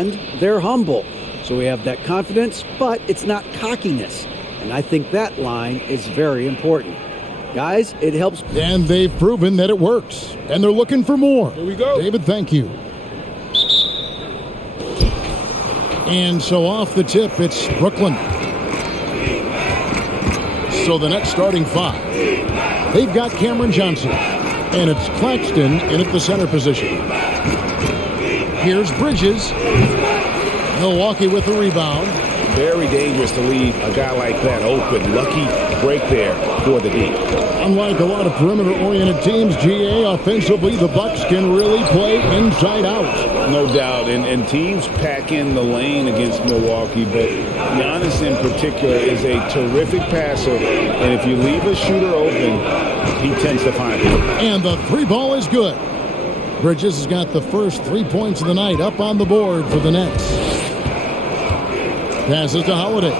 And they're humble. So we have that confidence, but it's not cockiness. And I think that line is very important. Guys, it helps. And they've proven that it works. And they're looking for more. Here we go. David, thank you. And so off the tip, it's Brooklyn. So the Nets starting five. They've got Cameron Johnson. And it's Claxton in at the center position. Here's Bridges. Milwaukee with the rebound. Very dangerous to leave a guy like that open. Lucky break there for the D. Unlike a lot of perimeter-oriented teams, GA, offensively, the Bucks can really play inside out. No doubt. And teams pack in the lane against Milwaukee, but Giannis in particular is a terrific passer. And if you leave a shooter open, he tends to find it. And the three ball is good. Bridges has got the first 3 points of the night up on the board for the Nets. Passes to Holiday.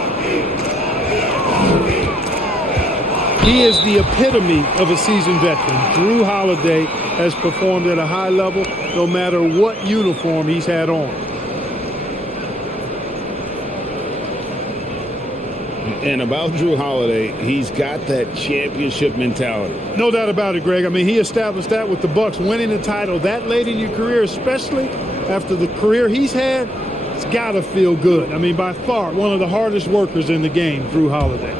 He is the epitome of a seasoned veteran. Jrue Holiday has performed at a high level no matter what uniform he's had on. And about Jrue Holiday, he's got that championship mentality. No doubt about it, Greg. I mean, he established that with the Bucks. Winning a title that late in your career, especially after the career he's had, it's got to feel good. I mean, by far, one of the hardest workers in the game, Jrue Holiday.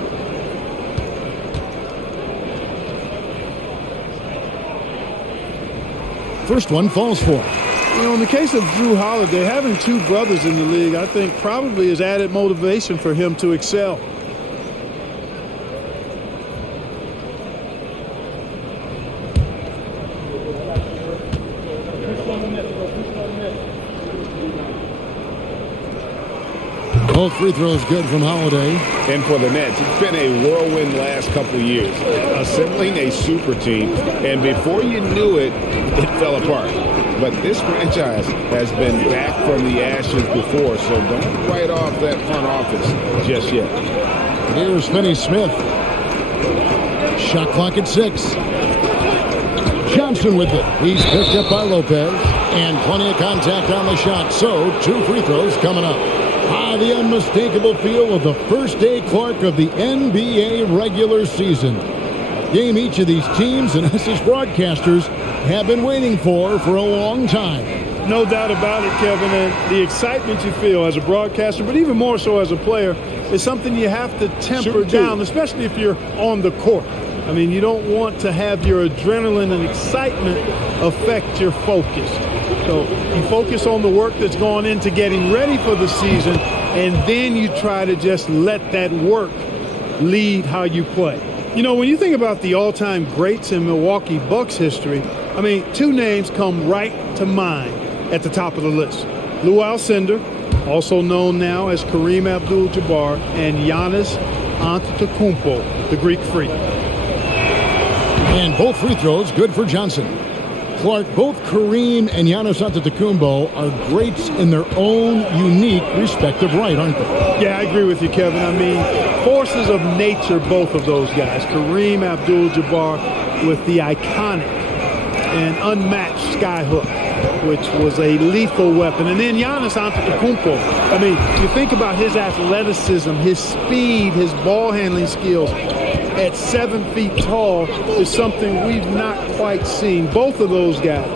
First one falls for him. You know, in the case of Jrue Holiday, having two brothers in the league, I think probably is added motivation for him to excel. Both free throws good from Holiday. And for the Nets, it's been a whirlwind last couple years. Assembling a super team, and before you knew it, it fell apart. But this franchise has been back from the ashes before, so don't write off that front office just yet. Here's Finney-Smith. Shot clock at 6. Johnson with it. He's picked up by Lopez. And plenty of contact on the shot, so 2 free throws coming up. The unmistakable feel of the first day Clark of the NBA regular season. Game each of these teams and us as broadcasters have been waiting for a long time. No doubt about it, Kevin, and the excitement you feel as a broadcaster, but even more so as a player, is something you have to temper down, especially if you're on the court. I mean, you don't want to have your adrenaline and excitement affect your focus. So you focus on the work that's gone into getting ready for the season, and then you try to just let that work lead how you play. You know, when you think about the all-time greats in Milwaukee Bucks history, I mean, 2 names come right to mind at the top of the list. Lou Alcindor, also known now as Kareem Abdul-Jabbar, and Giannis Antetokounmpo, the Greek Freak. And both free throws good for Johnson. Clark, both Kareem and Giannis Antetokounmpo are greats in their own unique respective right, aren't they? Yeah, I agree with you, Kevin. I mean, forces of nature, both of those guys. Kareem Abdul-Jabbar with the iconic and unmatched skyhook, which was a lethal weapon. And then Giannis Antetokounmpo. I mean, you think about his athleticism, his speed, his ball handling skills. At 7 feet tall is something we've not quite seen. Both of those guys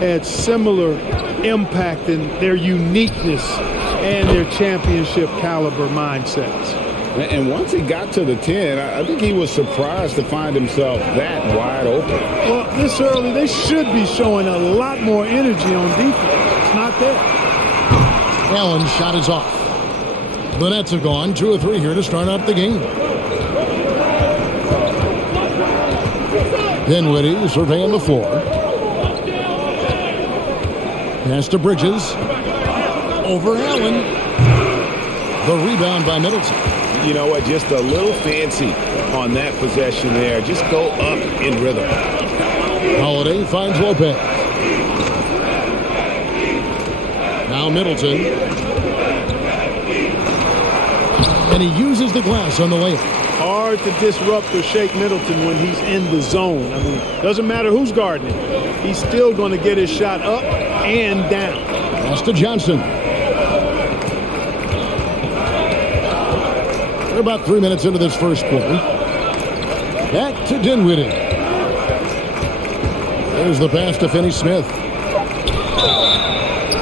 had similar impact in their uniqueness and their championship caliber mindsets. And once he got to the 10, I think he was surprised to find himself that wide open. Well, this early, they should be showing a lot more energy on defense. It's not there. Allen's shot is off. The Nets have gone 2 of 3 here to start out the game. Dinwiddie surveying the floor. Pass to Bridges. Over Allen. The rebound by Middleton. You know what? Just a little fancy on that possession there. Just go up in rhythm. Holiday finds Lopez. Now Middleton. And he uses the glass on the layup. Hard to disrupt or shake Middleton when he's in the zone. I mean, doesn't matter who's guarding him. He's still going to get his shot up and down. Pass to Johnson. They're about 3 minutes into this first quarter. Back to Dinwiddie. There's the pass to Finney-Smith.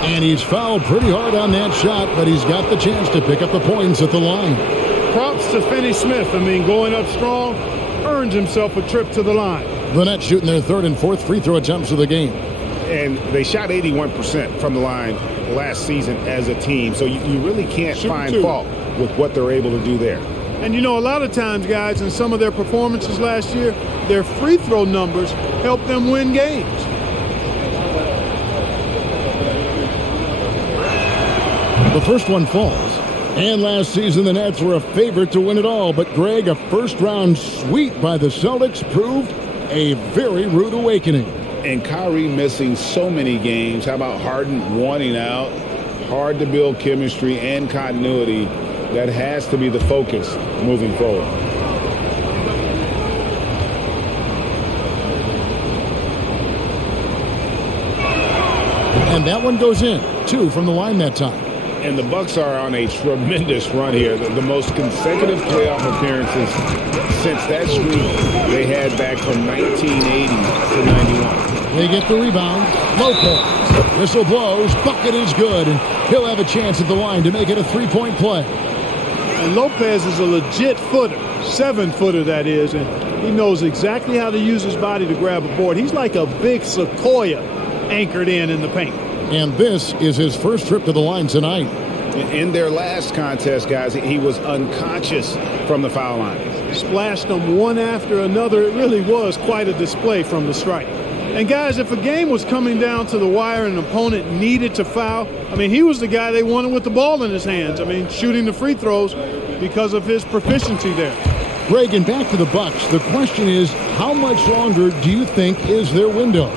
And he's fouled pretty hard on that shot, but he's got the chance to pick up the points at the line. Props to Finney-Smith. I mean, going up strong, earns himself a trip to the line. The Nets shooting their third and fourth free throw attempts of the game. And they shot 81% from the line last season as a team. So you really can't find fault with what they're able to do there. And, you know, a lot of times, guys, in some of their performances last year, their free throw numbers helped them win games. The first one falls. And last season, the Nets were a favorite to win it all. But, Greg, a first-round sweep by the Celtics proved a very rude awakening. And Kyrie missing so many games. How about Harden wanting out? Hard to build chemistry and continuity. That has to be the focus moving forward. And that one goes in. 2 from the line that time. And the Bucks are on a tremendous run here. The most consecutive playoff appearances since that streak they had back from 1980 to 91. They get the rebound. Lopez. Whistle blows. Bucket is good. And he'll have a chance at the line to make it a three-point play. And Lopez is a legit footer. 7-footer, that is. And he knows exactly how to use his body to grab a board. He's like a big sequoia anchored in the paint. And this is his first trip to the line tonight. In their last contest, guys, he was unconscious from the foul line. Splashed them one after another. It really was quite a display from the stripe. And, guys, if a game was coming down to the wire and an opponent needed to foul, I mean, he was the guy they wanted with the ball in his hands. I mean, shooting the free throws because of his proficiency there. Greg, and back to the Bucks. The question is, how much longer do you think is their window?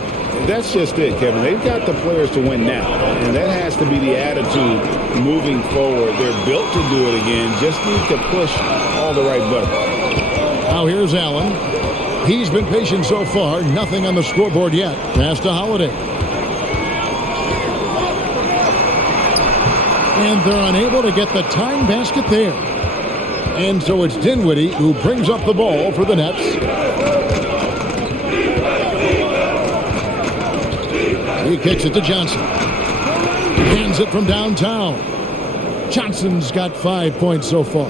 That's just it, Kevin. They've got the players to win now, and that has to be the attitude moving forward. They're built to do it again. Just need to push all the right buttons. Now here's Allen. He's been patient so far. Nothing on the scoreboard yet. Pass to Holiday. And they're unable to get the tying basket there. And so it's Dinwiddie who brings up the ball for the Nets. He kicks it to Johnson. Hands it from downtown. Johnson's got 5 points so far.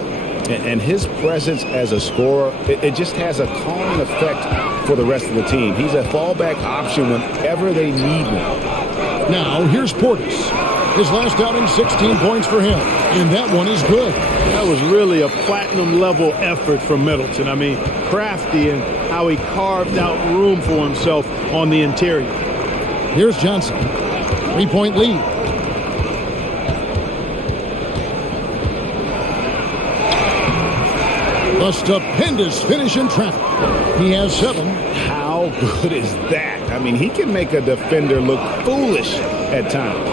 And his presence as a scorer, it just has a calming effect for the rest of the team. He's a fallback option whenever they need one. Now, here's Portis. His last outing, 16 points for him. And that one is good. That was really a platinum-level effort from Middleton. I mean, crafty in how he carved out room for himself on the interior. Here's Johnson. 3-point lead. A stupendous finish in traffic. He has 7. How good is that? I mean, he can make a defender look foolish at times.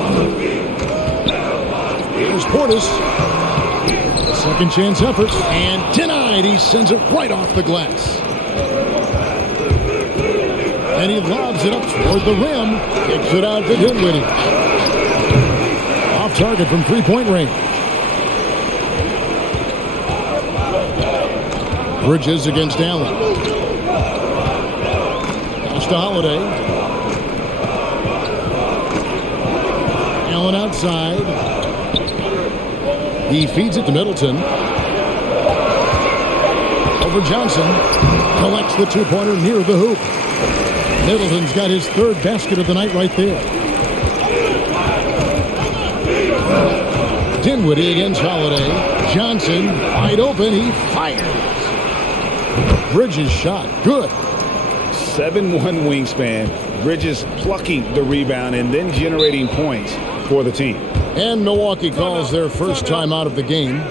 Here's Portis. Second chance effort. And denied. He sends it right off the glass. And he lobs it up toward the rim. Kicks it out to Dinwiddie. Off target from 3-point range. Bridges against Allen. Pass to Holiday. Allen outside. He feeds it to Middleton. Over Johnson. Collects the two-pointer near the hoop. Middleton's got his third basket of the night right there. Dinwiddie against Holiday. Johnson wide open. He fires. Bridges shot. Good. 7'1" wingspan. Bridges plucking the rebound and then generating points for the team. And Milwaukee calls their first time out of the game.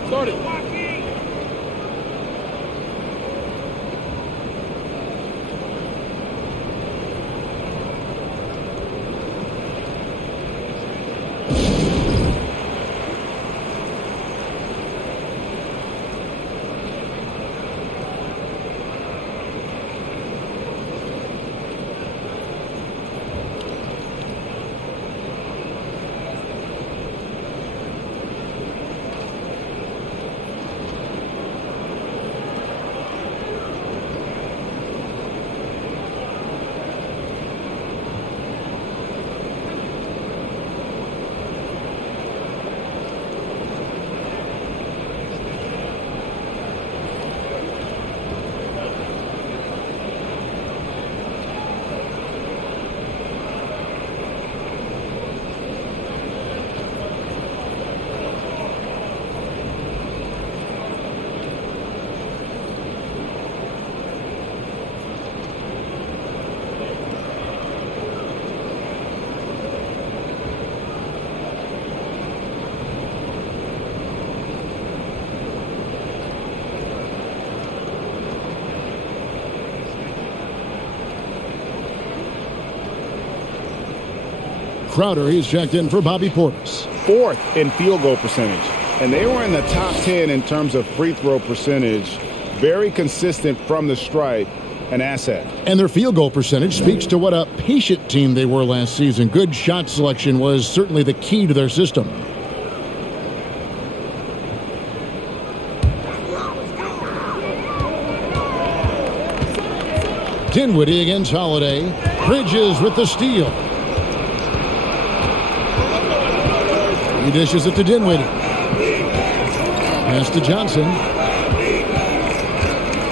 Crowder, he's checked in for Bobby Portis. 4th in field goal percentage. And they were in the top 10 in terms of free throw percentage. Very consistent from the stripe. An asset. And their field goal percentage speaks to what a patient team they were last season. Good shot selection was certainly the key to their system. Dinwiddie against Holiday. Bridges with the steal. He dishes it to Dinwiddie. Pass to Johnson.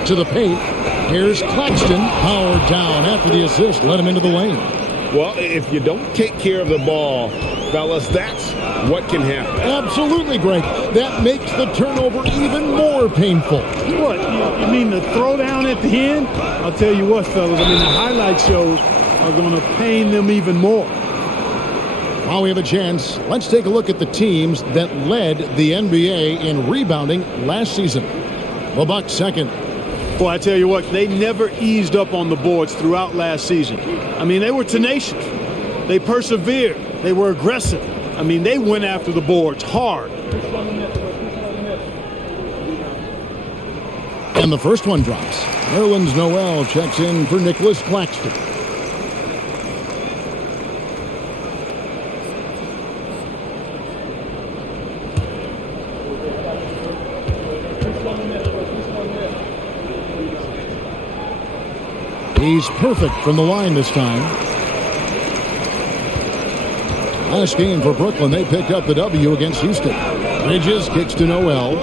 To the paint. Here's Claxton. Powered down after the assist. Let him into the lane. Well, if you don't take care of the ball, fellas, that's what can happen. Absolutely, Greg. That makes the turnover even more painful. What? You mean the throwdown at the end? I'll tell you what, fellas. I mean, the highlight shows are going to pain them even more. While we have a chance, let's take a look at the teams that led the NBA in rebounding last season. The Bucks second. Well, I tell you what, they never eased up on the boards throughout last season. I mean, they were tenacious. They persevered. They were aggressive. I mean, they went after the boards hard. And the first one drops. Nerlens Noel checks in for Nicholas Claxton. He's perfect from the line this time. Last game for Brooklyn, they picked up the W against Houston. Bridges kicks to Noel.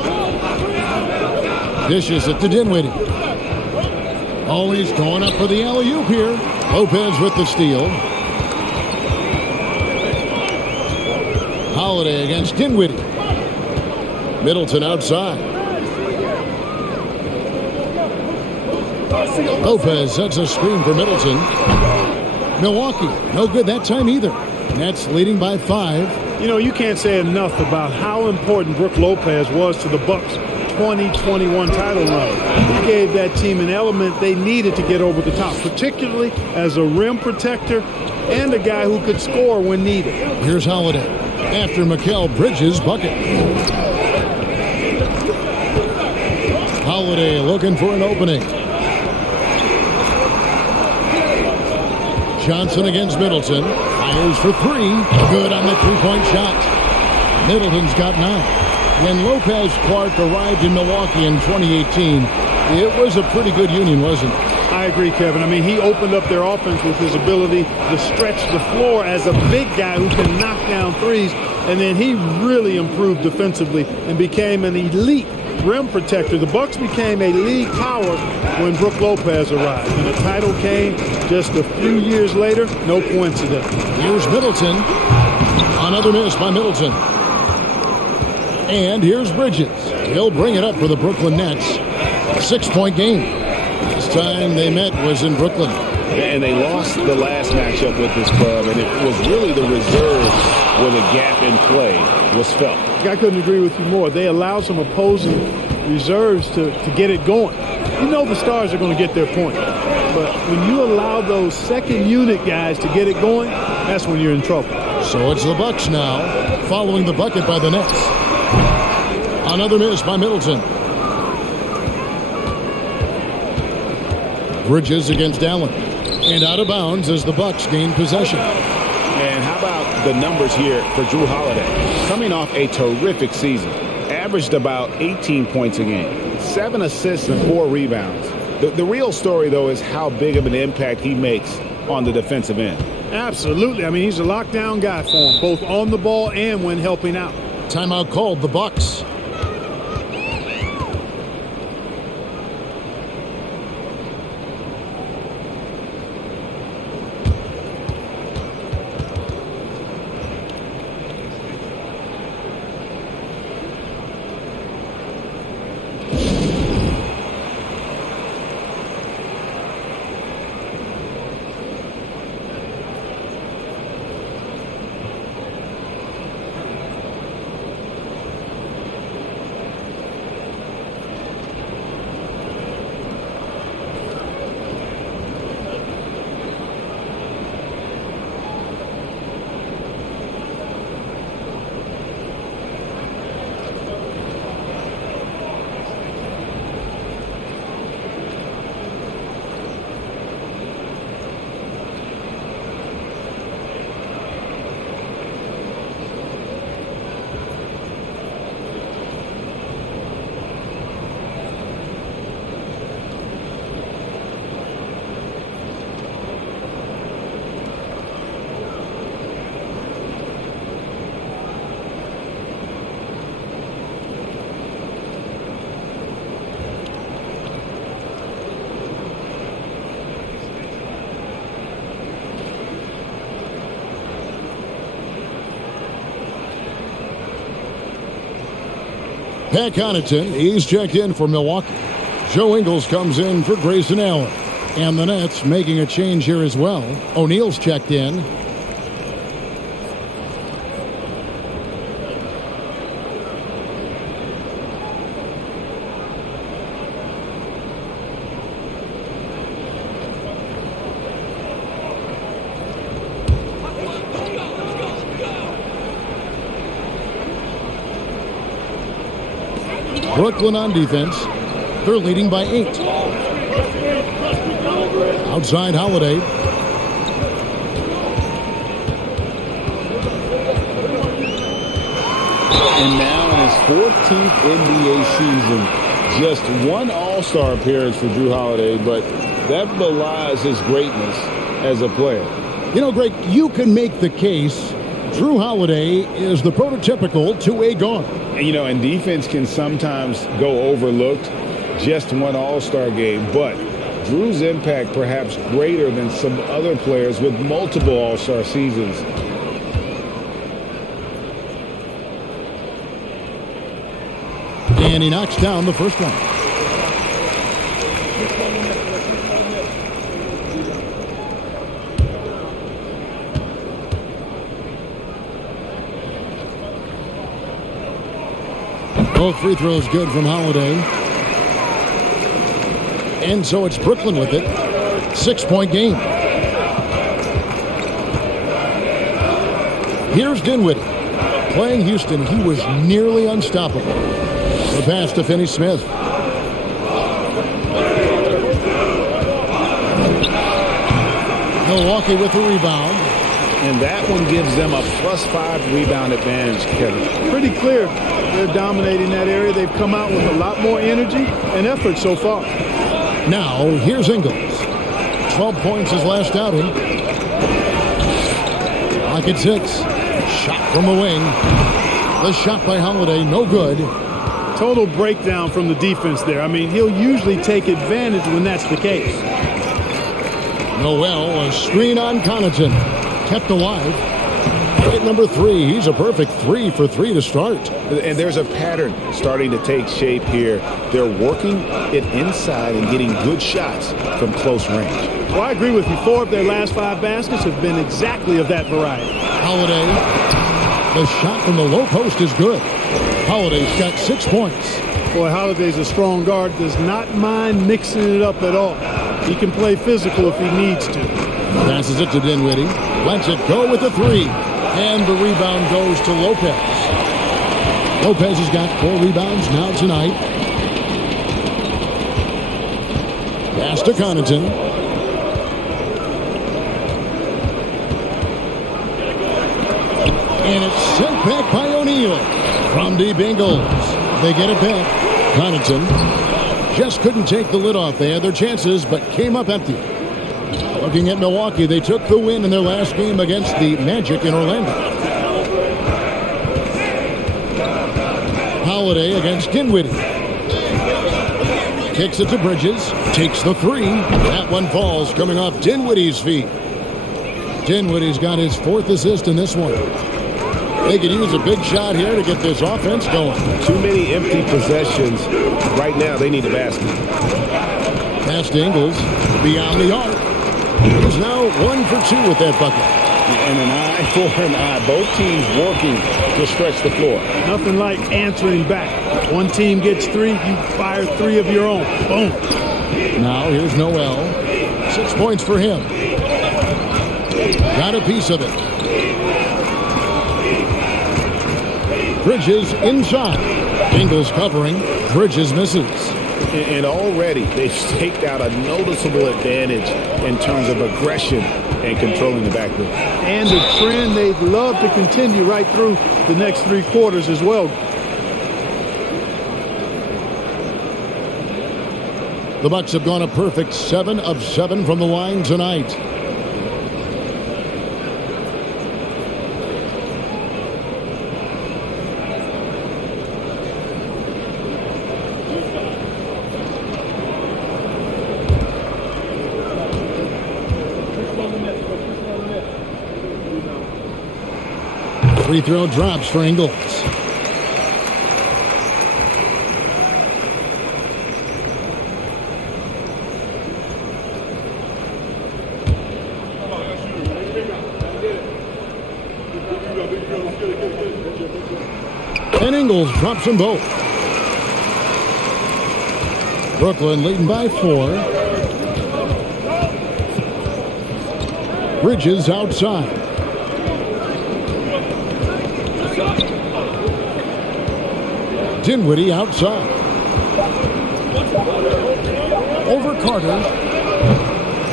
Dishes it to Dinwiddie. Oh, he's going up for the alley-oop here. Lopez with the steal. Holiday against Dinwiddie. Middleton outside. Lopez sets a screen for Middleton. Milwaukee, no good that time either. Nets leading by 5. You know, you can't say enough about how important Brook Lopez was to the Bucks' 2021 title run. He gave that team an element they needed to get over the top, particularly as a rim protector and a guy who could score when needed. Here's Holiday after Mikal Bridges' bucket. Holiday looking for an opening. Johnson against Middleton. Fires for 3. Good on the three-point shot. Middleton's got 9. When Lopez Clark arrived in Milwaukee in 2018, it was a pretty good union, wasn't it? I agree, Kevin. I mean, he opened up their offense with his ability to stretch the floor as a big guy who can knock down threes. And then he really improved defensively and became an elite rim protector. The Bucks became a league power when Brook Lopez arrived. And the title came just a few years later. No coincidence. Here's Middleton. Another miss by Middleton. And here's Bridges. He'll bring it up for the Brooklyn Nets. 6-point game. Last time they met was in Brooklyn. And they lost the last matchup with this club, and it was really the reserves where the gap in play was felt. I couldn't agree with you more. They allowed some opposing reserves to get it going. You know the stars are going to get their point. But when you allow those second unit guys to get it going, that's when you're in trouble. So it's the Bucks now, following the bucket by the Nets. Another miss by Middleton. Bridges against Allen. And out of bounds as the Bucks gain possession. And how about the numbers here for Jrue Holiday? Coming off a terrific season. Averaged about 18 points a game. 7 assists and 4 rebounds. The real story, though, is how big of an impact he makes on the defensive end. Absolutely. I mean, he's a lockdown guy for him, both on the ball and when helping out. Timeout called, the Bucks. Pat Connaughton, he's checked in for Milwaukee. Joe Ingles comes in for Grayson Allen. And the Nets making a change here as well. O'Neal's checked in. Brooklyn on defense. They're leading by 8. Outside Holiday. And now in his 14th NBA season, just one All-Star appearance for Drew Holiday, but that belies his greatness as a player. You know, Greg, you can make the case Drew Holiday is the prototypical two-way guard. And, you know, and defense can sometimes go overlooked. Just one All-Star game, but Drew's impact perhaps greater than some other players with multiple All-Star seasons. And he knocks down the first one. Both free throws good from Holiday. And so it's Brooklyn with it. 6-point game. Here's Dinwiddie. Playing Houston, he was nearly unstoppable. The pass to Finney-Smith. Milwaukee with the rebound. And that one gives them a +5 rebound advantage, Kevin. Pretty clear. They're dominating that area. They've come out with a lot more energy and effort so far. Now, here's Ingles. 12 points his last outing. Clock at 6. Shot from the wing. The shot by Holiday, no good. Total breakdown from the defense there. I mean, he'll usually take advantage when that's the case. Noel, a screen on Connaughton. Kept alive. At number 3, he's a perfect 3 for 3 to start. And there's a pattern starting to take shape here. They're working it inside and getting good shots from close range. Well, I agree with you. 4 of their last 5 baskets have been exactly of that variety. Holiday. The shot from the low post is good. Holiday's got 6 points. Boy, Holiday's a strong guard. Does not mind mixing it up at all. He can play physical if he needs to. Passes it to Dinwiddie. Lets it go with the 3. And the rebound goes to Lopez. Lopez has got 4 rebounds now tonight. Pass to Connaughton. And it's sent back by O'Neal. From deep Ingles. They get it back. Connaughton just couldn't take the lid off. They had their chances, but came up empty. Looking at Milwaukee, they took the win in their last game against the Magic in Orlando. Holiday against Dinwiddie. Kicks it to Bridges. Takes the 3. That one falls, coming off Dinwiddie's feet. Dinwiddie's got his 4th assist in this one. They could use a big shot here to get this offense going. Too many empty possessions. Right now, they need a basket. Pass to Ingles. Beyond the arc. He's now 1 for 2 with that bucket. And an eye for an eye. Both teams working to stretch the floor. Nothing like answering back. One team gets 3, you fire 3 of your own. Boom. Now here's Noel. 6 points for him. Got a piece of it. Bridges inside. Ingles covering. Bridges misses. And already they've staked out a noticeable advantage in terms of aggression and controlling the backcourt. And the trend they'd love to continue right through the next 3 quarters as well. The Bucks have gone a perfect 7 of 7 from the line tonight. Free throw drops for Ingles. Ingles drops them both. Brooklyn leading by 4. Bridges outside. Dinwiddie outside. Over Carter.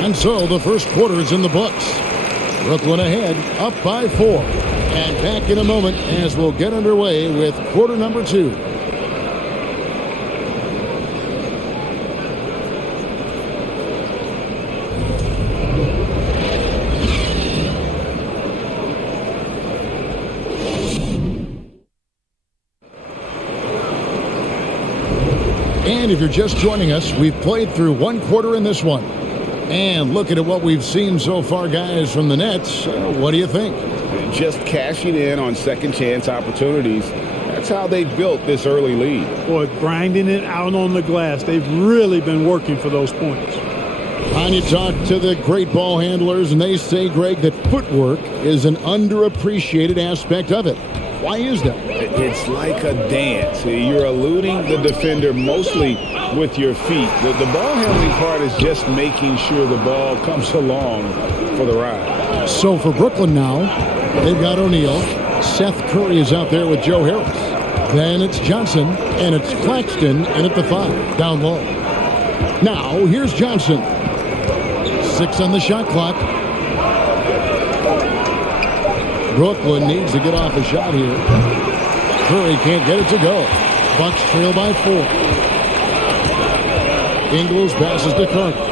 And so the first quarter is in the books. Brooklyn ahead, up by 4. And back in a moment as we'll get underway with quarter number 2. And if you're just joining us, we've played through one quarter in this one. And looking at what we've seen so far, guys, from the Nets, what do you think? Just cashing in on second chance opportunities. That's how they built this early lead. Boy, grinding it out on the glass. They've really been working for those points. And you talk to the great ball handlers, and they say, Greg, that footwork is an underappreciated aspect of it. Why is that? It's like a dance. You're eluding the defender mostly with your feet. The ball handling part is just making sure the ball comes along for the ride. So for Brooklyn now, they've got O'Neal. Seth Curry is out there with Joe Harris. Then it's Johnson, and it's Claxton in at the 5, down low. Now, here's Johnson. 6 on the shot clock. Brooklyn needs to get off a shot here. Curry can't get it to go. Bucks trail by 4. Ingles passes to Carter.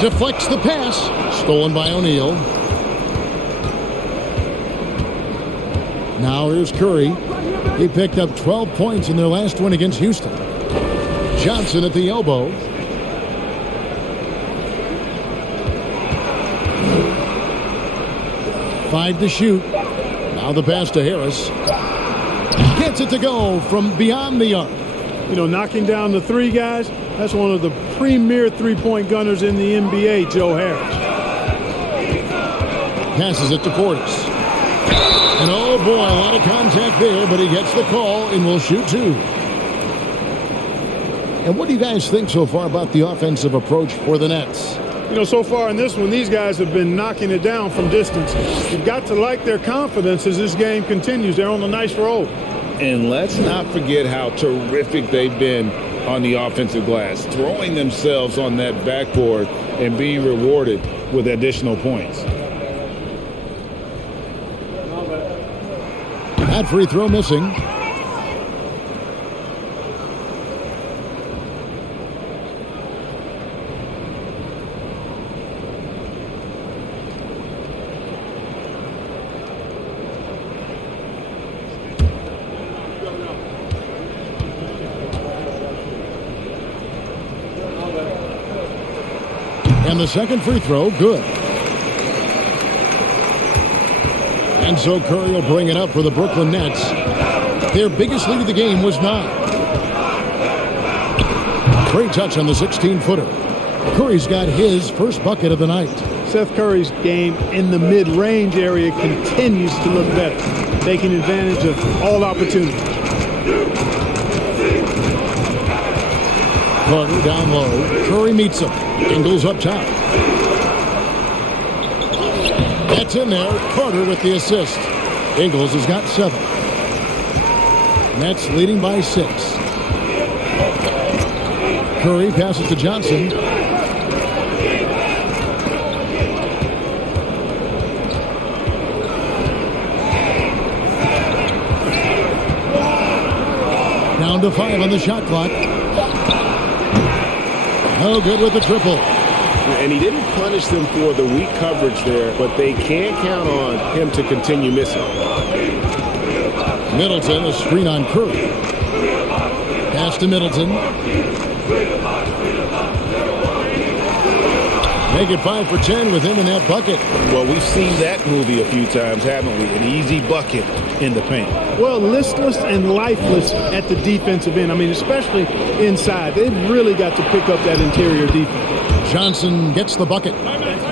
Deflects the pass. Stolen by O'Neal. Now here's Curry. He picked up 12 points in their last win against Houston. Johnson at the elbow. Five to shoot. Now the pass to Harris. Gets it to go from beyond the arc. You know, knocking down the 3 guys, that's one of the premier three-point gunners in the NBA, Joe Harris. Passes it to Portis. And oh boy, a lot of contact there, but he gets the call and will shoot 2. And what do you guys think so far about the offensive approach for the Nets? You know, so far in this one, these guys have been knocking it down from distance. You've got to like their confidence as this game continues. They're on a nice roll. And let's not forget how terrific they've been on the offensive glass, throwing themselves on that backboard and being rewarded with additional points. That free throw missing. And the second free throw, good. And so Curry will bring it up for the Brooklyn Nets. Their biggest lead of the game was 9. Great touch on the 16-footer. Curry's got his first bucket of the night. Seth Curry's game in the mid-range area continues to look better, taking advantage of all opportunities. Carter down low. Curry meets him. Ingles up top. That's in there. Carter with the assist. Ingles has got 7. Nets leading by 6. Curry passes to Johnson. Down to 5 on the shot clock. No good with the triple. And he didn't punish them for the weak coverage there, but they can't count on him to continue missing. Middleton, a screen on Curry. Pass to Middleton. Make it 5 for 10 with him in that bucket. Well, we've seen that movie a few times, haven't we? An easy bucket in the paint. Well, listless and lifeless at the defensive end. I mean, especially inside. They've really got to pick up that interior defense. Johnson gets the bucket.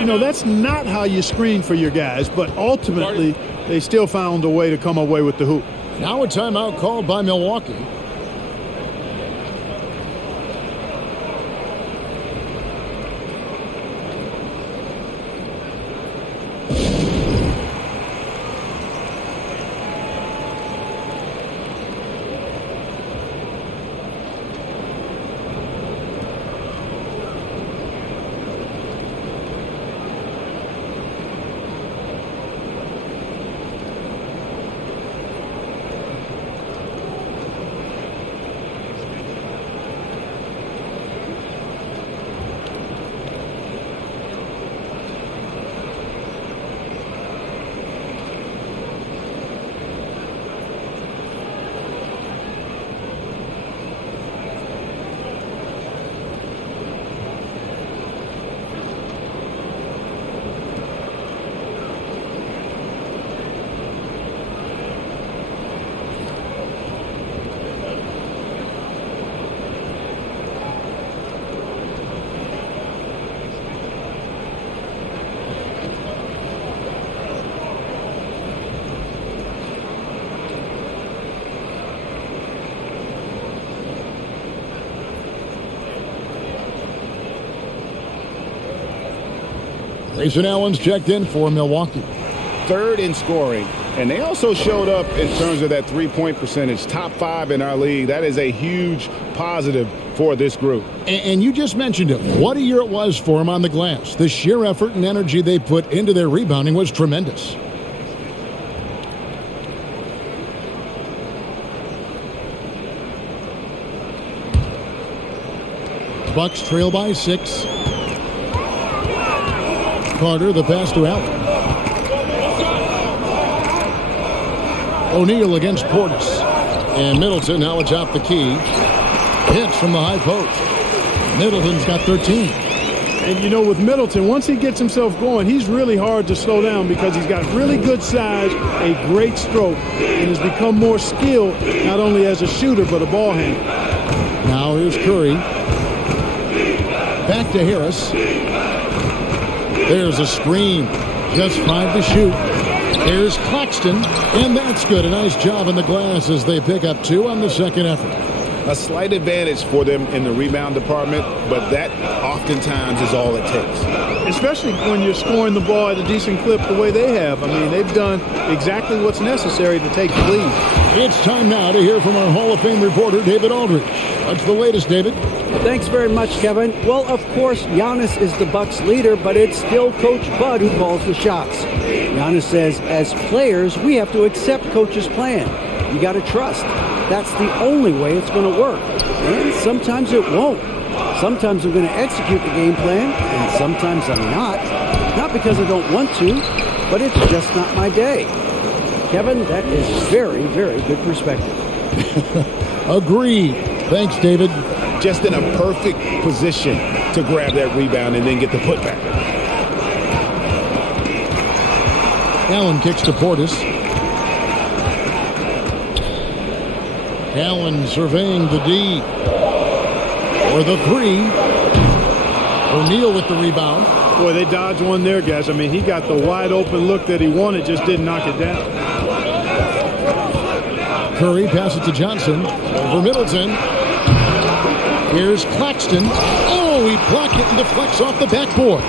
You know, that's not how you screen for your guys, but ultimately they still found a way to come away with the hoop. Now a timeout called by Milwaukee. Grayson Allen's checked in for Milwaukee. Third in scoring. And they also showed up in terms of that three-point percentage. Top 5 in our league. That is a huge positive for this group. And you just mentioned it. What a year it was for him on the glass. The sheer effort and energy they put into their rebounding was tremendous. Bucks trail by 6. Carter, the pass to Allen. O'Neal against Portis. And Middleton now atop the key. Hits from the high post. Middleton's got 13. And you know, with Middleton, once he gets himself going, he's really hard to slow down because he's got really good size, a great stroke, and has become more skilled not only as a shooter but a ball handler. Now here's Curry. Back to Harris. There's a screen. Just 5 to shoot. Here's Claxton, and that's good. A nice job in the glass as they pick up 2 on the second effort. A slight advantage for them in the rebound department, but that oftentimes is all it takes. Especially when you're scoring the ball at a decent clip the way they have. I mean, they've done exactly what's necessary to take the lead. It's time now to hear from our Hall of Fame reporter, David Aldridge. What's the latest, David? Thanks very much, Kevin. Well, of course, Giannis is the Bucks' leader, but it's still Coach Bud who calls the shots. Giannis says, as players, we have to accept Coach's plan. You got to trust. That's the only way it's going to work. And sometimes it won't. Sometimes I'm going to execute the game plan, and sometimes I'm not. Not because I don't want to, but it's just not my day. Kevin, that is very, very good perspective. Agreed. Thanks, David. Just in a perfect position to grab that rebound and then get the putback. Allen kicks to Portis. Allen surveying the D. For the 3. O'Neal with the rebound. Boy, they dodged one there, guys. I mean, he got the wide open look that he wanted, just didn't knock it down. Curry passes to Johnson. Over Middleton. Here's Claxton. Oh, he blocked it and deflects off the backboard.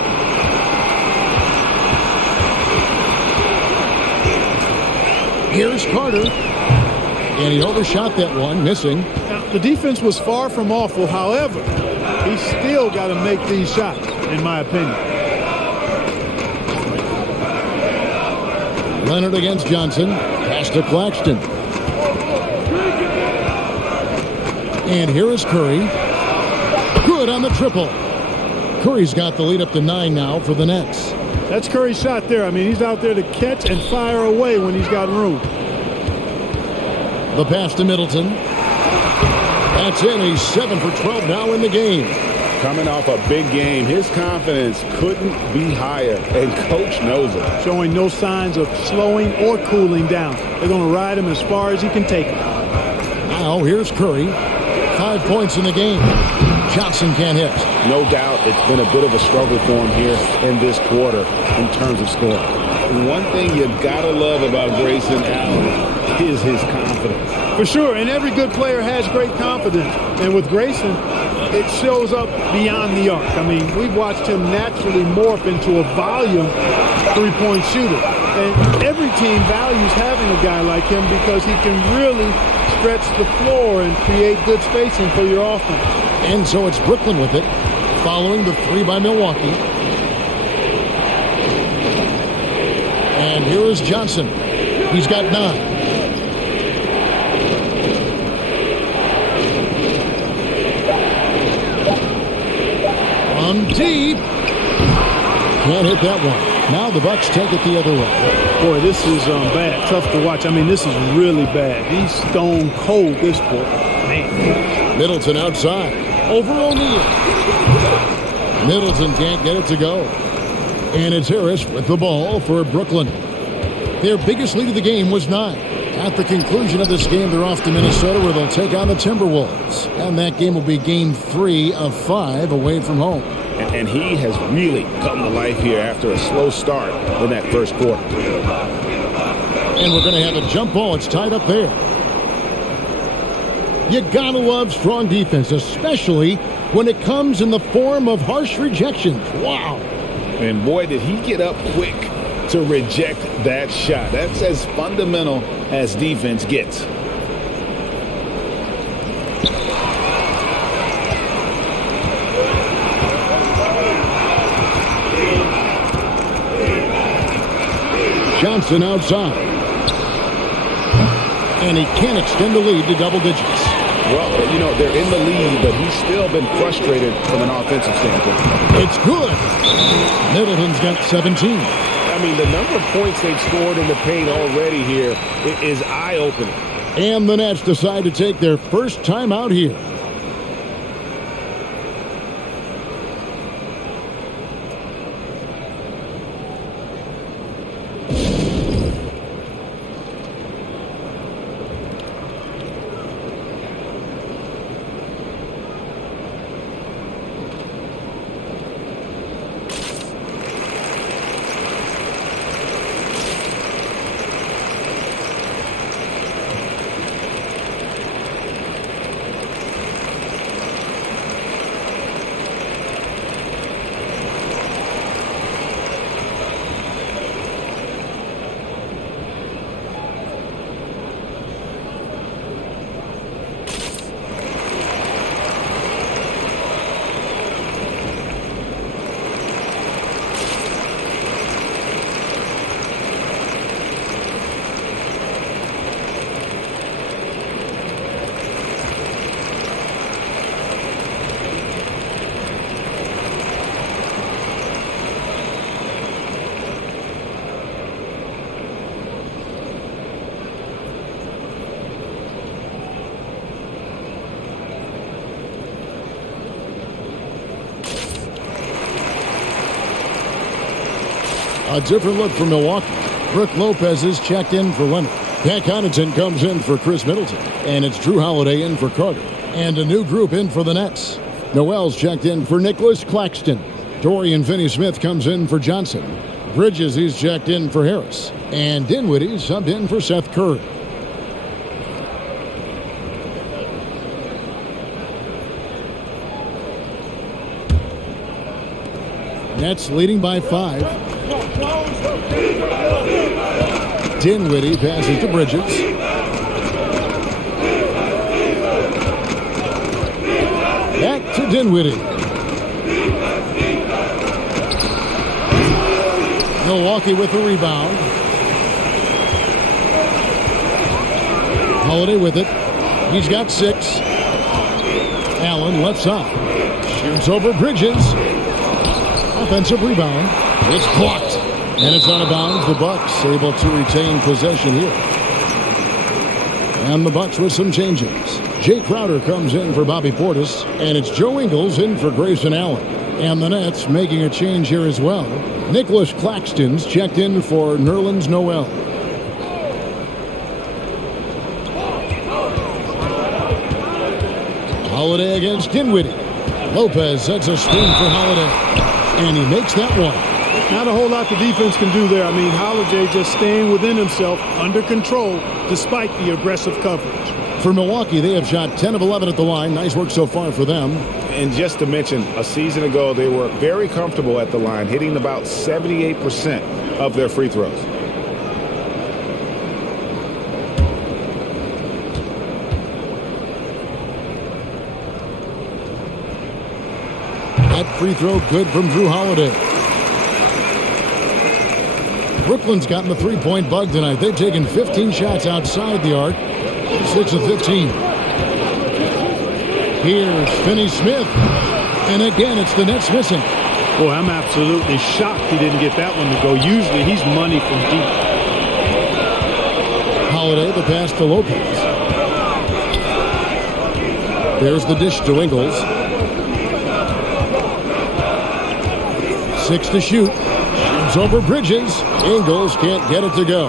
Here's Carter. And he overshot that one, missing. Now, the defense was far from awful. However, he's still got to make these shots, in my opinion. Leonard against Johnson. Pass to Claxton. And here is Curry. Good on the triple. Curry's got the lead up to 9 now for the Nets. That's Curry's shot there. I mean, he's out there to catch and fire away when he's got room. The pass to Middleton. That's in. He's 7 for 12 now in the game. Coming off a big game, his confidence couldn't be higher, and Coach knows it. Showing no signs of slowing or cooling down. They're going to ride him as far as he can take him. Now here's Curry. 5 points in the game. Johnson can't hit. No doubt it's been a bit of a struggle for him here in this quarter in terms of scoring. one thing you gotta love about Grayson Allen is his confidence. For sure, and every good player has great confidence. And with Grayson, it shows up beyond the arc. I mean, we've watched him naturally morph into a volume three-point shooter. And every team values having a guy like him because he can really stretch the floor and create good spacing for your offense. And so it's Brooklyn with it, following the three by Milwaukee. And here is Johnson. He's got 9. From deep. Can't hit that one. Now the Bucks take it the other way. Boy, this is bad. Tough to watch. I mean, this is really bad. He's stone cold this quarter. Man. Middleton outside. Over O'Neal. Middleton can't get it to go. And it's Harris with the ball for Brooklyn. Their biggest lead of the game was 9. At the conclusion of this game, they're off to Minnesota where they'll take on the Timberwolves. And that game will be game 3 of 5 away from home. And he has really come to life here after a slow start in that first quarter. And we're going to have a jump ball. It's tied up there. You gotta love strong defense, especially when it comes in the form of harsh rejections. Wow. And boy, did he get up quick to reject that shot. That's as fundamental as defense gets. Johnson outside. And he can't extend the lead to double digits. Well, you know, they're in the lead, but he's still been frustrated from an offensive standpoint. It's good. Middleton's got 17. I mean, the number of points they've scored in the paint already here is eye-opening. And the Nets decide to take their first time out here. A different look for Milwaukee. Brook Lopez is checked in for Leonard. Pat Connaughton comes in for Chris Middleton. And it's Drew Holiday in for Carter. And a new group in for the Nets. Noel's checked in for Nicholas Claxton. Dorian Finney-Smith comes in for Johnson. Bridges, he's checked in for Harris. And Dinwiddie subbed in for Seth Curry. Nets leading by 5. Dinwiddie passes to Bridges. Back to Dinwiddie. Milwaukee with the rebound. Holiday with it. He's got 6. Allen left side. Shoots over Bridges. Offensive rebound. It's blocked. And it's out of bounds. The Bucks able to retain possession here. And the Bucks with some changes. Jay Crowder comes in for Bobby Portis. And it's Joe Ingles in for Grayson Allen. And the Nets making a change here as well. Nicholas Claxton's checked in for Nerlens Noel. Holiday against Dinwiddie. Lopez sets a screen for Holiday. And he makes that one. Not a whole lot the defense can do there. I mean, Holiday just staying within himself, under control, despite the aggressive coverage. For Milwaukee, they have shot 10 of 11 at the line. Nice work so far for them. And just to mention, a season ago, they were very comfortable at the line, hitting about 78% of their free throws. That free throw good from Drew Holiday. Brooklyn's gotten the three-point bug tonight. They've taken 15 shots outside the arc. 6 of 15. Here's Finney Smith. And again, it's the Nets missing. Boy, I'm absolutely shocked he didn't get that one to go. Usually he's money from deep. Holiday, the pass to Lopez. There's the dish to Ingles. 6 to shoot. Shoots over Bridges. Ingles can't get it to go.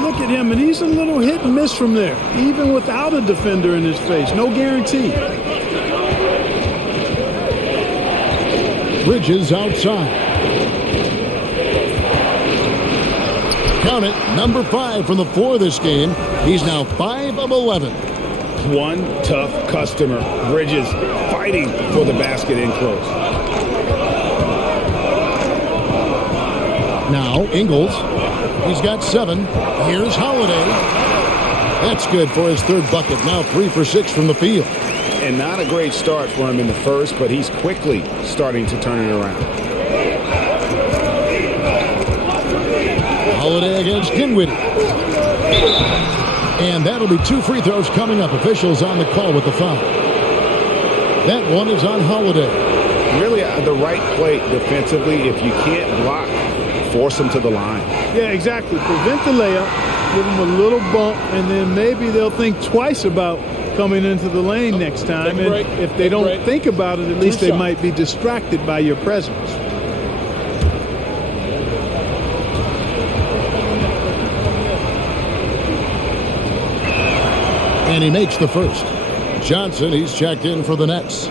Look at him, and he's a little hit and miss from there, even without a defender in his face. No guarantee. Bridges outside. Count it, number 5 from the floor this game. He's now 5 of 11. One tough customer. Bridges fighting for the basket in close. Now Ingles. He's got 7. Here's Holiday. That's good for his third bucket. Now 3 for 6 from the field. And not a great start for him in the first, but he's quickly starting to turn it around. Holiday against Dinwiddie. And that'll be 2 free throws coming up. Officials on the call with the foul. That one is on Holiday. Really the right play defensively. If you can't block, force him to the line. Yeah, exactly. Prevent the layup, give them a little bump, and then maybe they'll think twice about coming into the lane next time. And if they don't think about it, at least they might be distracted by your presence. And he makes the first. Johnson, he's checked in for the Nets.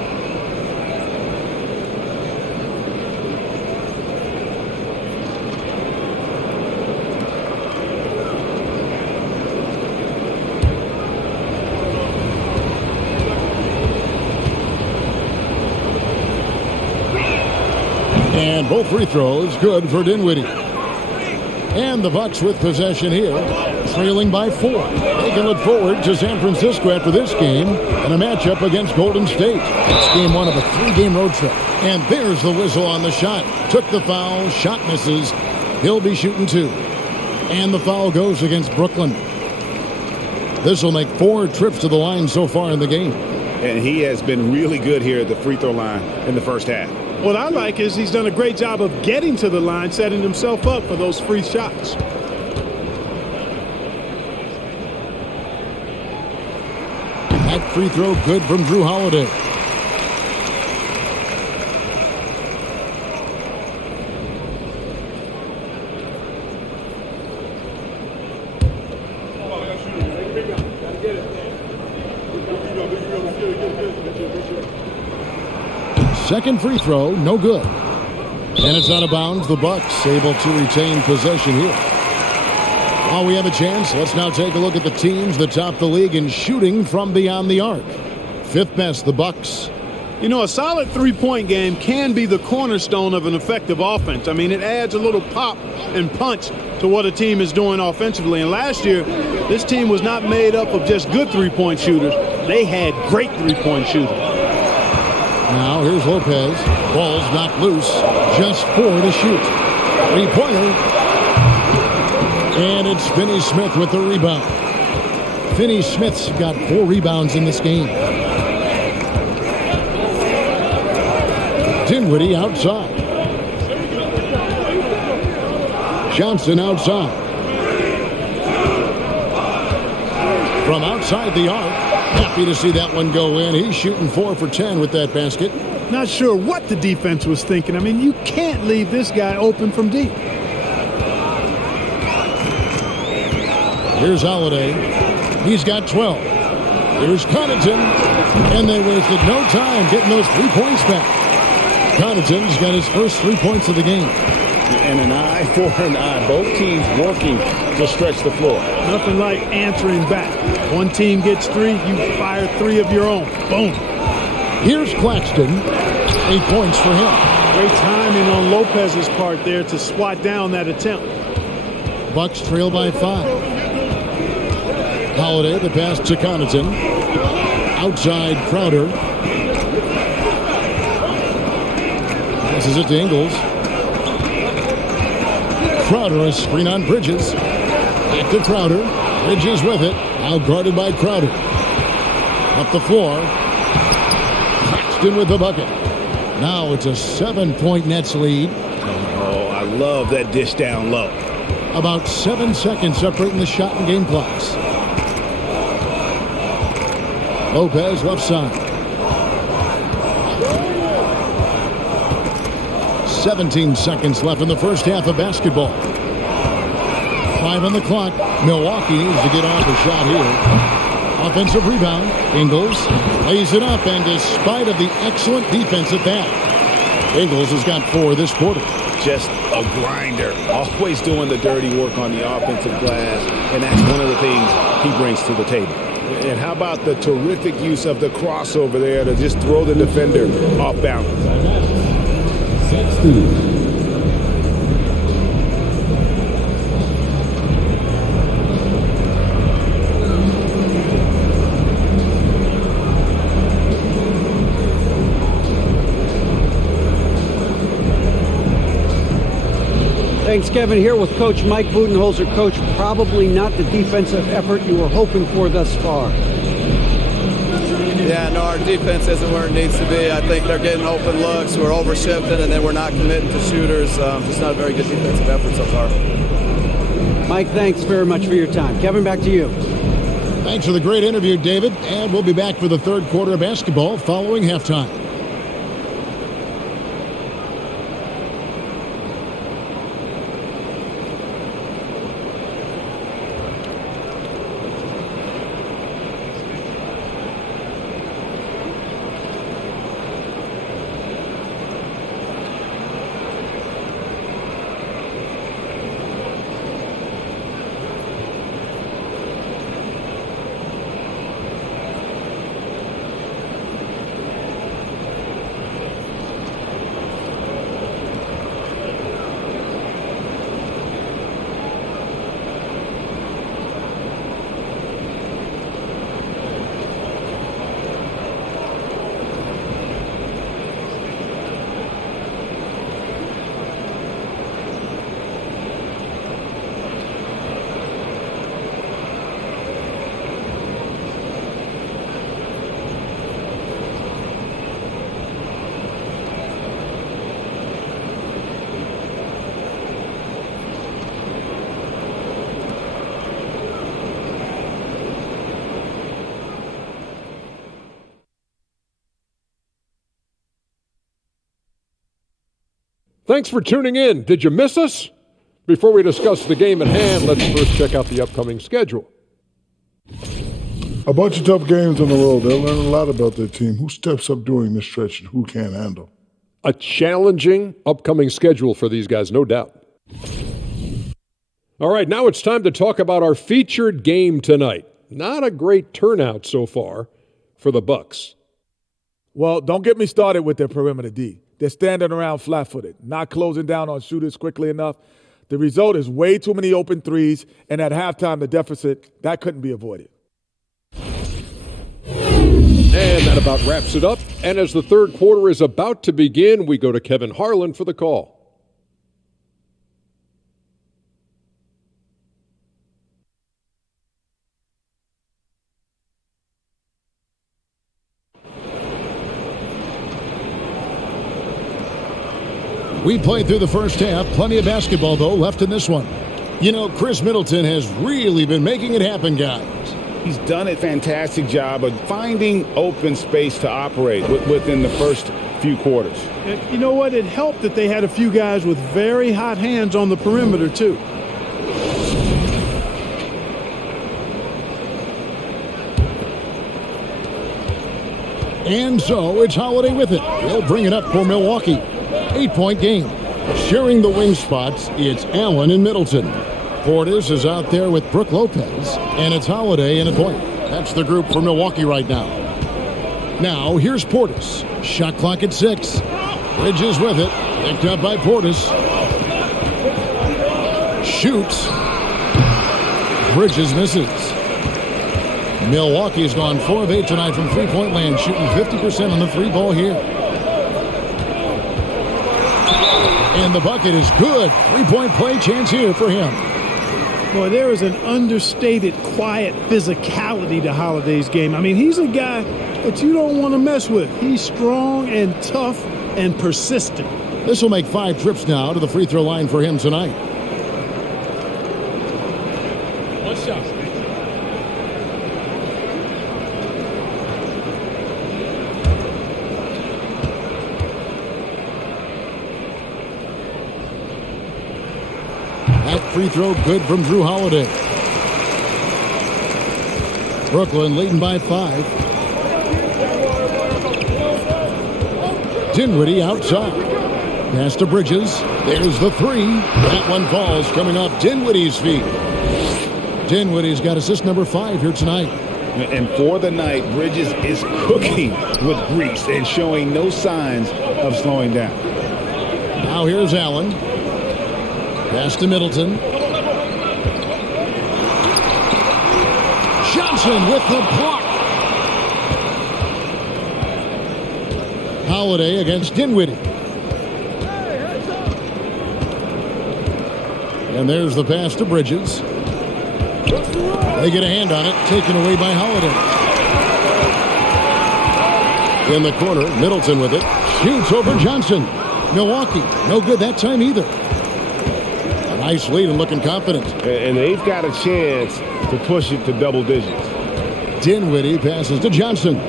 And both free throws good for Dinwiddie. And the Bucks with possession here, trailing by 4. They can look forward to San Francisco after this game and a matchup against Golden State. It's game 1 of a 3-game road trip. And there's the whistle on the shot. Took the foul, shot misses. He'll be shooting 2. And the foul goes against Brooklyn. This will make 4 trips to the line so far in the game. And he has been really good here at the free throw line in the first half. What I like is he's done a great job of getting to the line, setting himself up for those free shots. That free throw good from Drew Holiday. Second free throw, no good. And it's out of bounds. The Bucks able to retain possession here. While we have a chance, let's now take a look at the teams that top the league in shooting from beyond the arc. 5th best, the Bucks. You know, a solid three-point game can be the cornerstone of an effective offense. I mean, it adds a little pop and punch to what a team is doing offensively. And last year, this team was not made up of just good three-point shooters. They had great three-point shooters. Now here's Lopez. Ball's knocked loose. Just 4 to shoot. 3-pointer. And it's Finney Smith with the rebound. Finney Smith's got 4 rebounds in this game. Dinwiddie outside. Johnson outside. From outside the arc. Happy to see that one go in. He's shooting 4 for 10 with that basket. Not sure what the defense was thinking. I mean, you can't leave this guy open from deep. Here's Holiday. He's got 12. Here's Connaughton. And they wasted no time getting those 3 points back. Connaughton's got his first 3 points of the game. And an eye for an eye. Both teams working to stretch the floor. Nothing like answering back. One team gets 3, you fire 3 of your own. Boom. Here's Claxton. 8 points for him. Great timing on Lopez's part there to swat down that attempt. Bucks trail by 5. Holiday, the pass to Connaughton. Outside Crowder. Passes it to Ingles. Crowder, a screen on Bridges. Back to Crowder. Bridges with it. Now guarded by Crowder. Up the floor. Claxton with the bucket. Now it's a 7-point Nets lead. Oh, I love that dish down low. About 7 seconds separating the shot and game clocks. Lopez left side. 17 seconds left in the first half of basketball. 5 on the clock. Milwaukee needs to get off a shot here. Offensive rebound. Ingles lays it up, and despite of the excellent defense at that, Ingles has got 4 this quarter. Just a grinder. Always doing the dirty work on the offensive glass, and that's one of the things he brings to the table. And how about the terrific use of the crossover there to just throw the defender off balance? Thanks, Kevin. Here with Coach Mike Budenholzer. Coach, probably not the defensive effort you were hoping for thus far. Yeah, no, our defense isn't where it needs to be. I think they're getting open looks. We're overshifting, and then we're not committing to shooters. Just not a very good defensive effort so far. Mike, thanks very much for your time. Kevin, back to you. Thanks for the great interview, David. And we'll be back for the third quarter of basketball following halftime. Thanks for tuning in. Did you miss us? Before we discuss the game at hand, let's first check out the upcoming schedule. A bunch of tough games on the road. They'll learn a lot about their team. Who steps up during this stretch and who can't handle. A challenging upcoming schedule for these guys, no doubt. All right, now it's time to talk about our featured game tonight. Not a great turnout so far for the Bucks. Well, don't get me started with their perimeter D. They're standing around flat-footed, not closing down on shooters quickly enough. The result is way too many open threes, and at halftime, the deficit, that couldn't be avoided. And that about wraps it up. And as the third quarter is about to begin, we go to Kevin Harlan for the call. We played through the first half. Plenty of basketball, though, left in this one. You know, Chris Middleton has really been making it happen, guys. He's done a fantastic job of finding open space to operate within the first few quarters. And you know what? It helped that they had a few guys with very hot hands on the perimeter, too. And so it's Holiday with it. They'll bring it up for Milwaukee. 8-point game. Sharing the wing spots, it's Allen and Middleton. Portis is out there with Brook Lopez, and it's Holiday and a point. That's the group for Milwaukee right now. Now, here's Portis. Shot clock at 6. Bridges with it. Picked up by Portis. Shoots. Bridges misses. Milwaukee's gone 4 of 8 tonight from three-point land, shooting 50% on the three ball here. And the bucket is good. Three-point play chance here for him. Boy, there is an understated, quiet physicality to Holiday's game. I mean, he's a guy that you don't want to mess with. He's strong and tough and persistent. This will make 5 trips now to the free throw line for him tonight. One shot. That free throw good from Drew Holiday. Brooklyn leading by 5. Dinwiddie outside. Pass to Bridges. There's the 3. That one falls coming off Dinwiddie's feet. Dinwiddie's got assist number 5 here tonight. And for the night, Bridges is cooking with grease and showing no signs of slowing down. Now here's Allen. Pass to Middleton. Johnson with the block. Holiday against Dinwiddie. And there's the pass to Bridges. They get a hand on it, taken away by Holiday. In the corner, Middleton with it. Shoots over Johnson. Milwaukee, no good that time either. A nice lead and looking confident. And they've got a chance to push it to double digits. Dinwiddie passes to Johnson.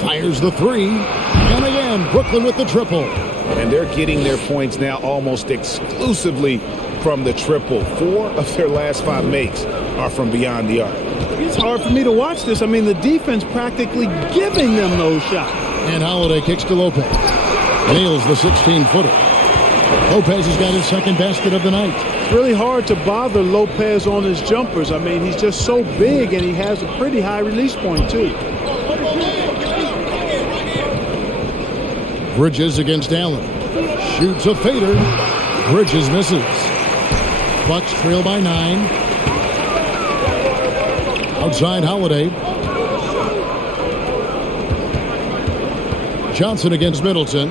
Fires the 3. And again, Brooklyn with the triple. And they're getting their points now almost exclusively from the triple. 4 of their last 5 makes are from beyond the arc. It's hard for me to watch this. I mean, the defense practically giving them those shots. And Holiday kicks to Lopez. Nails the 16-footer. Lopez has got his second basket of the night. It's really hard to bother Lopez on his jumpers. I mean, he's just so big, and he has a pretty high release point, too. Bridges against Allen. Shoots a fader. Bridges misses. Bucks trail by 9. Outside Holiday. Johnson against Middleton.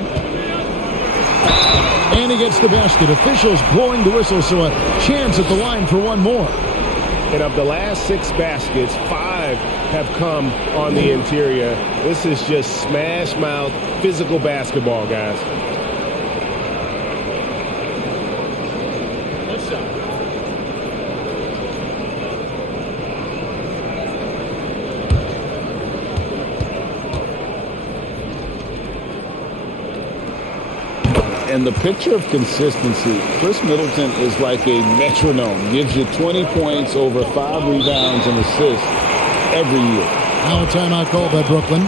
And he gets the basket. Officials blowing the whistle, so a chance at the line for one more. And of the last 6 baskets, 5 have come on the interior. This is just smash mouth, physical basketball, guys. And the picture of consistency, Chris Middleton is like a metronome. Gives you 20 points, over 5 rebounds and assists every year. Now a timeout called by Brooklyn.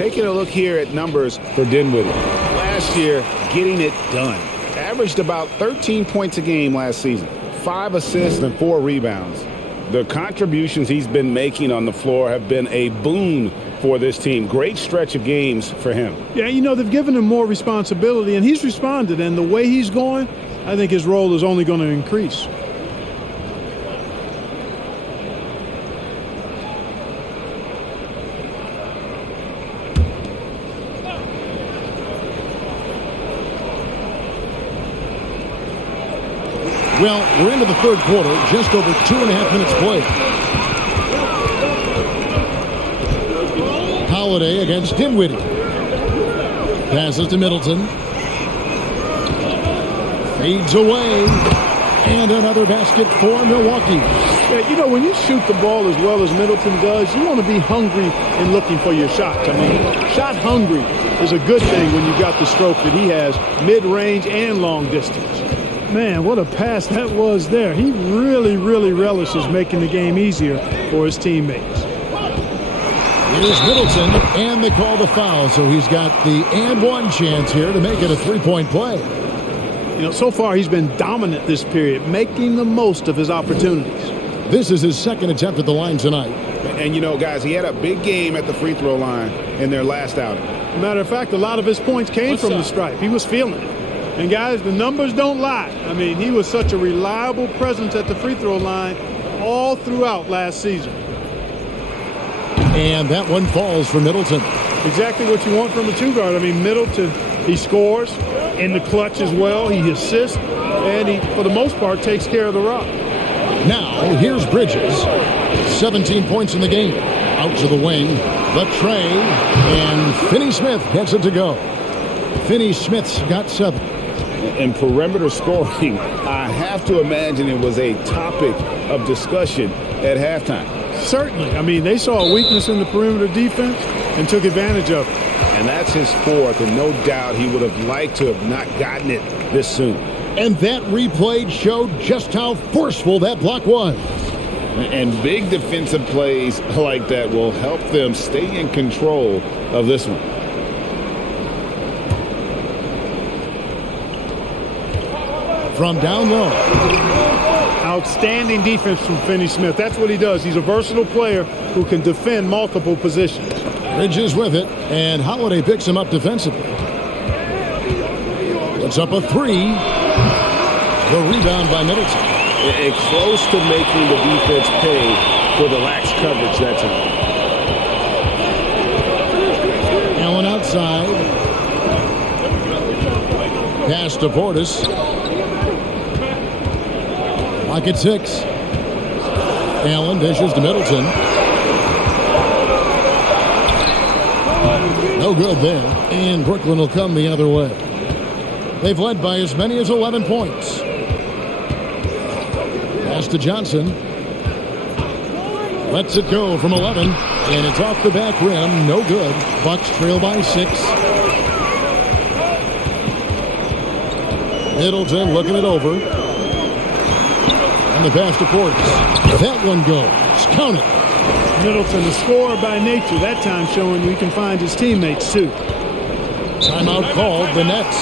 Taking a look here at numbers for Dinwiddie. Last year, getting it done. Averaged about 13 points a game last season. 5 assists and 4 rebounds. The contributions he's been making on the floor have been a boon for this team. Great stretch of games for him. Yeah, you know, they've given him more responsibility, and he's responded. And the way he's going, I think his role is only going to increase. Well, we're into the third quarter, just over 2.5 minutes played. Holiday against Dinwiddie. Passes to Middleton. Fades away. And another basket for Milwaukee. Yeah, you know, when you shoot the ball as well as Middleton does, you want to be hungry in looking for your shots. I mean, shot hungry is a good thing when you got the stroke that he has, mid-range and long distance. Man, what a pass that was there. He really, really relishes making the game easier for his teammates. It is Middleton, and they call the foul, so he's got the and one chance here to make it a three-point play. You know, so far he's been dominant this period, making the most of his opportunities. This is his second attempt at the line tonight. And, you know, guys, he had a big game at the free throw line in their last outing. Matter of fact, a lot of his points came from the stripe. He was feeling it. And, guys, the numbers don't lie. I mean, he was such a reliable presence at the free throw line all throughout last season. And that one falls for Middleton. Exactly what you want from a two-guard. I mean, Middleton, he scores in the clutch as well. He assists, and he, for the most part, takes care of the rock. Now, here's Bridges. 17 points in the game. Out to the wing. The tray. And Finney-Smith gets it to go. Finney-Smith's got 7. And perimeter scoring, I have to imagine it was a topic of discussion at halftime. Certainly. I mean, they saw a weakness in the perimeter defense and took advantage of it. And that's his 4th, and no doubt he would have liked to have not gotten it this soon. And that replay showed just how forceful that block was. And big defensive plays like that will help them stay in control of this one. From down low. Outstanding defense from Finney-Smith. That's what he does. He's a versatile player who can defend multiple positions. Bridges with it, and Holiday picks him up defensively. Puts up a 3. The rebound by Middleton. It's close to making the defense pay for the lax coverage that time. Allen outside. Pass to Portis. Lock at 6. Allen dishes to Middleton. No good there. And Brooklyn will come the other way. They've led by as many as 11 points. Pass to Johnson. Lets it go from 11. And it's off the back rim. No good. Bucks trail by 6. Middleton looking it over. And the pass to Portis. That one goes. Count it. Middleton, a scorer by nature, that time showing we can find his teammates too. Timeout called. The Nets.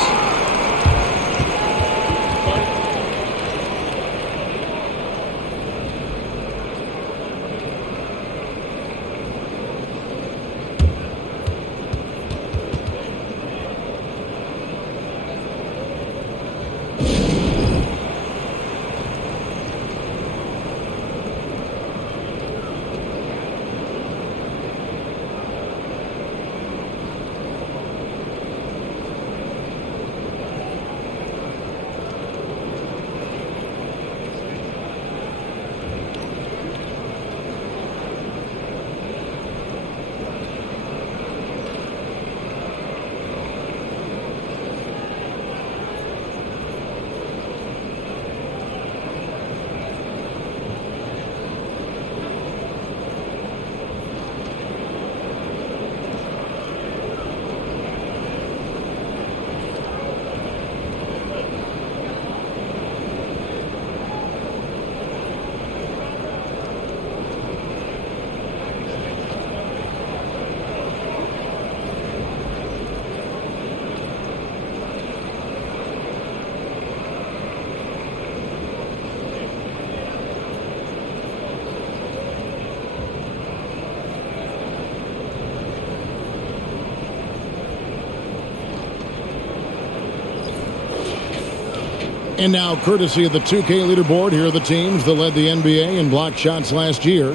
And now, courtesy of the 2K leaderboard, here are the teams that led the NBA in block shots last year.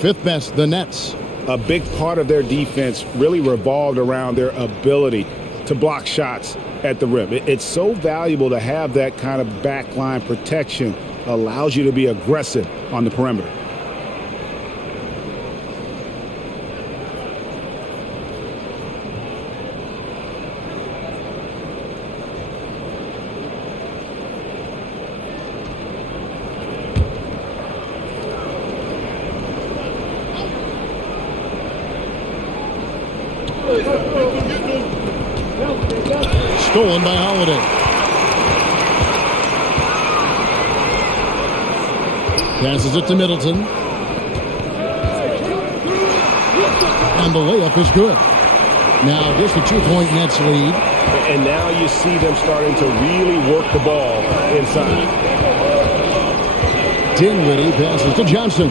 Fifth best, the Nets. A big part of their defense really revolved around their ability to block shots at the rim. It's so valuable to have that kind of backline protection. Allows you to be aggressive on the perimeter. Stolen by Holiday. Passes it to Middleton. And the layup is good. Now just a 2-point Nets lead. And now you see them starting to really work the ball inside. Dinwiddie passes to Johnson.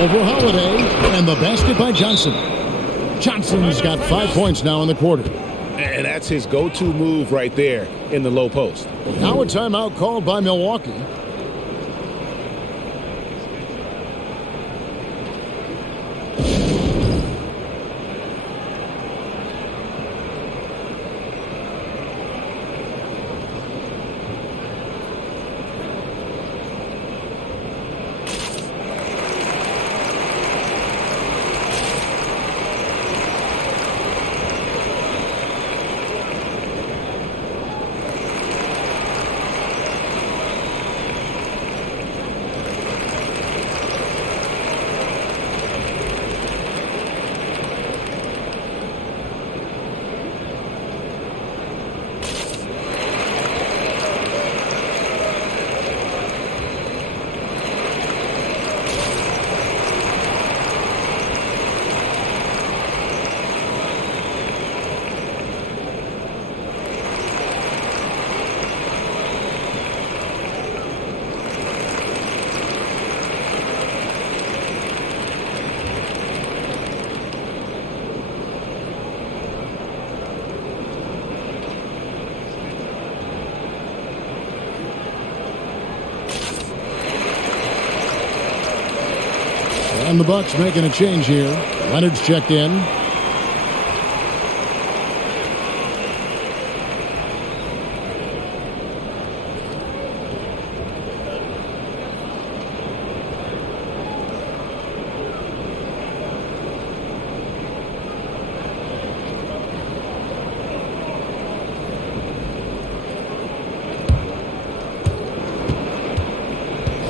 Over Holiday. And the basket by Johnson. Johnson's got 5 points now in the quarter. And that's his go-to move right there in the low post. Now a timeout called by Milwaukee. And the Bucks making a change here. Leonard's checked in.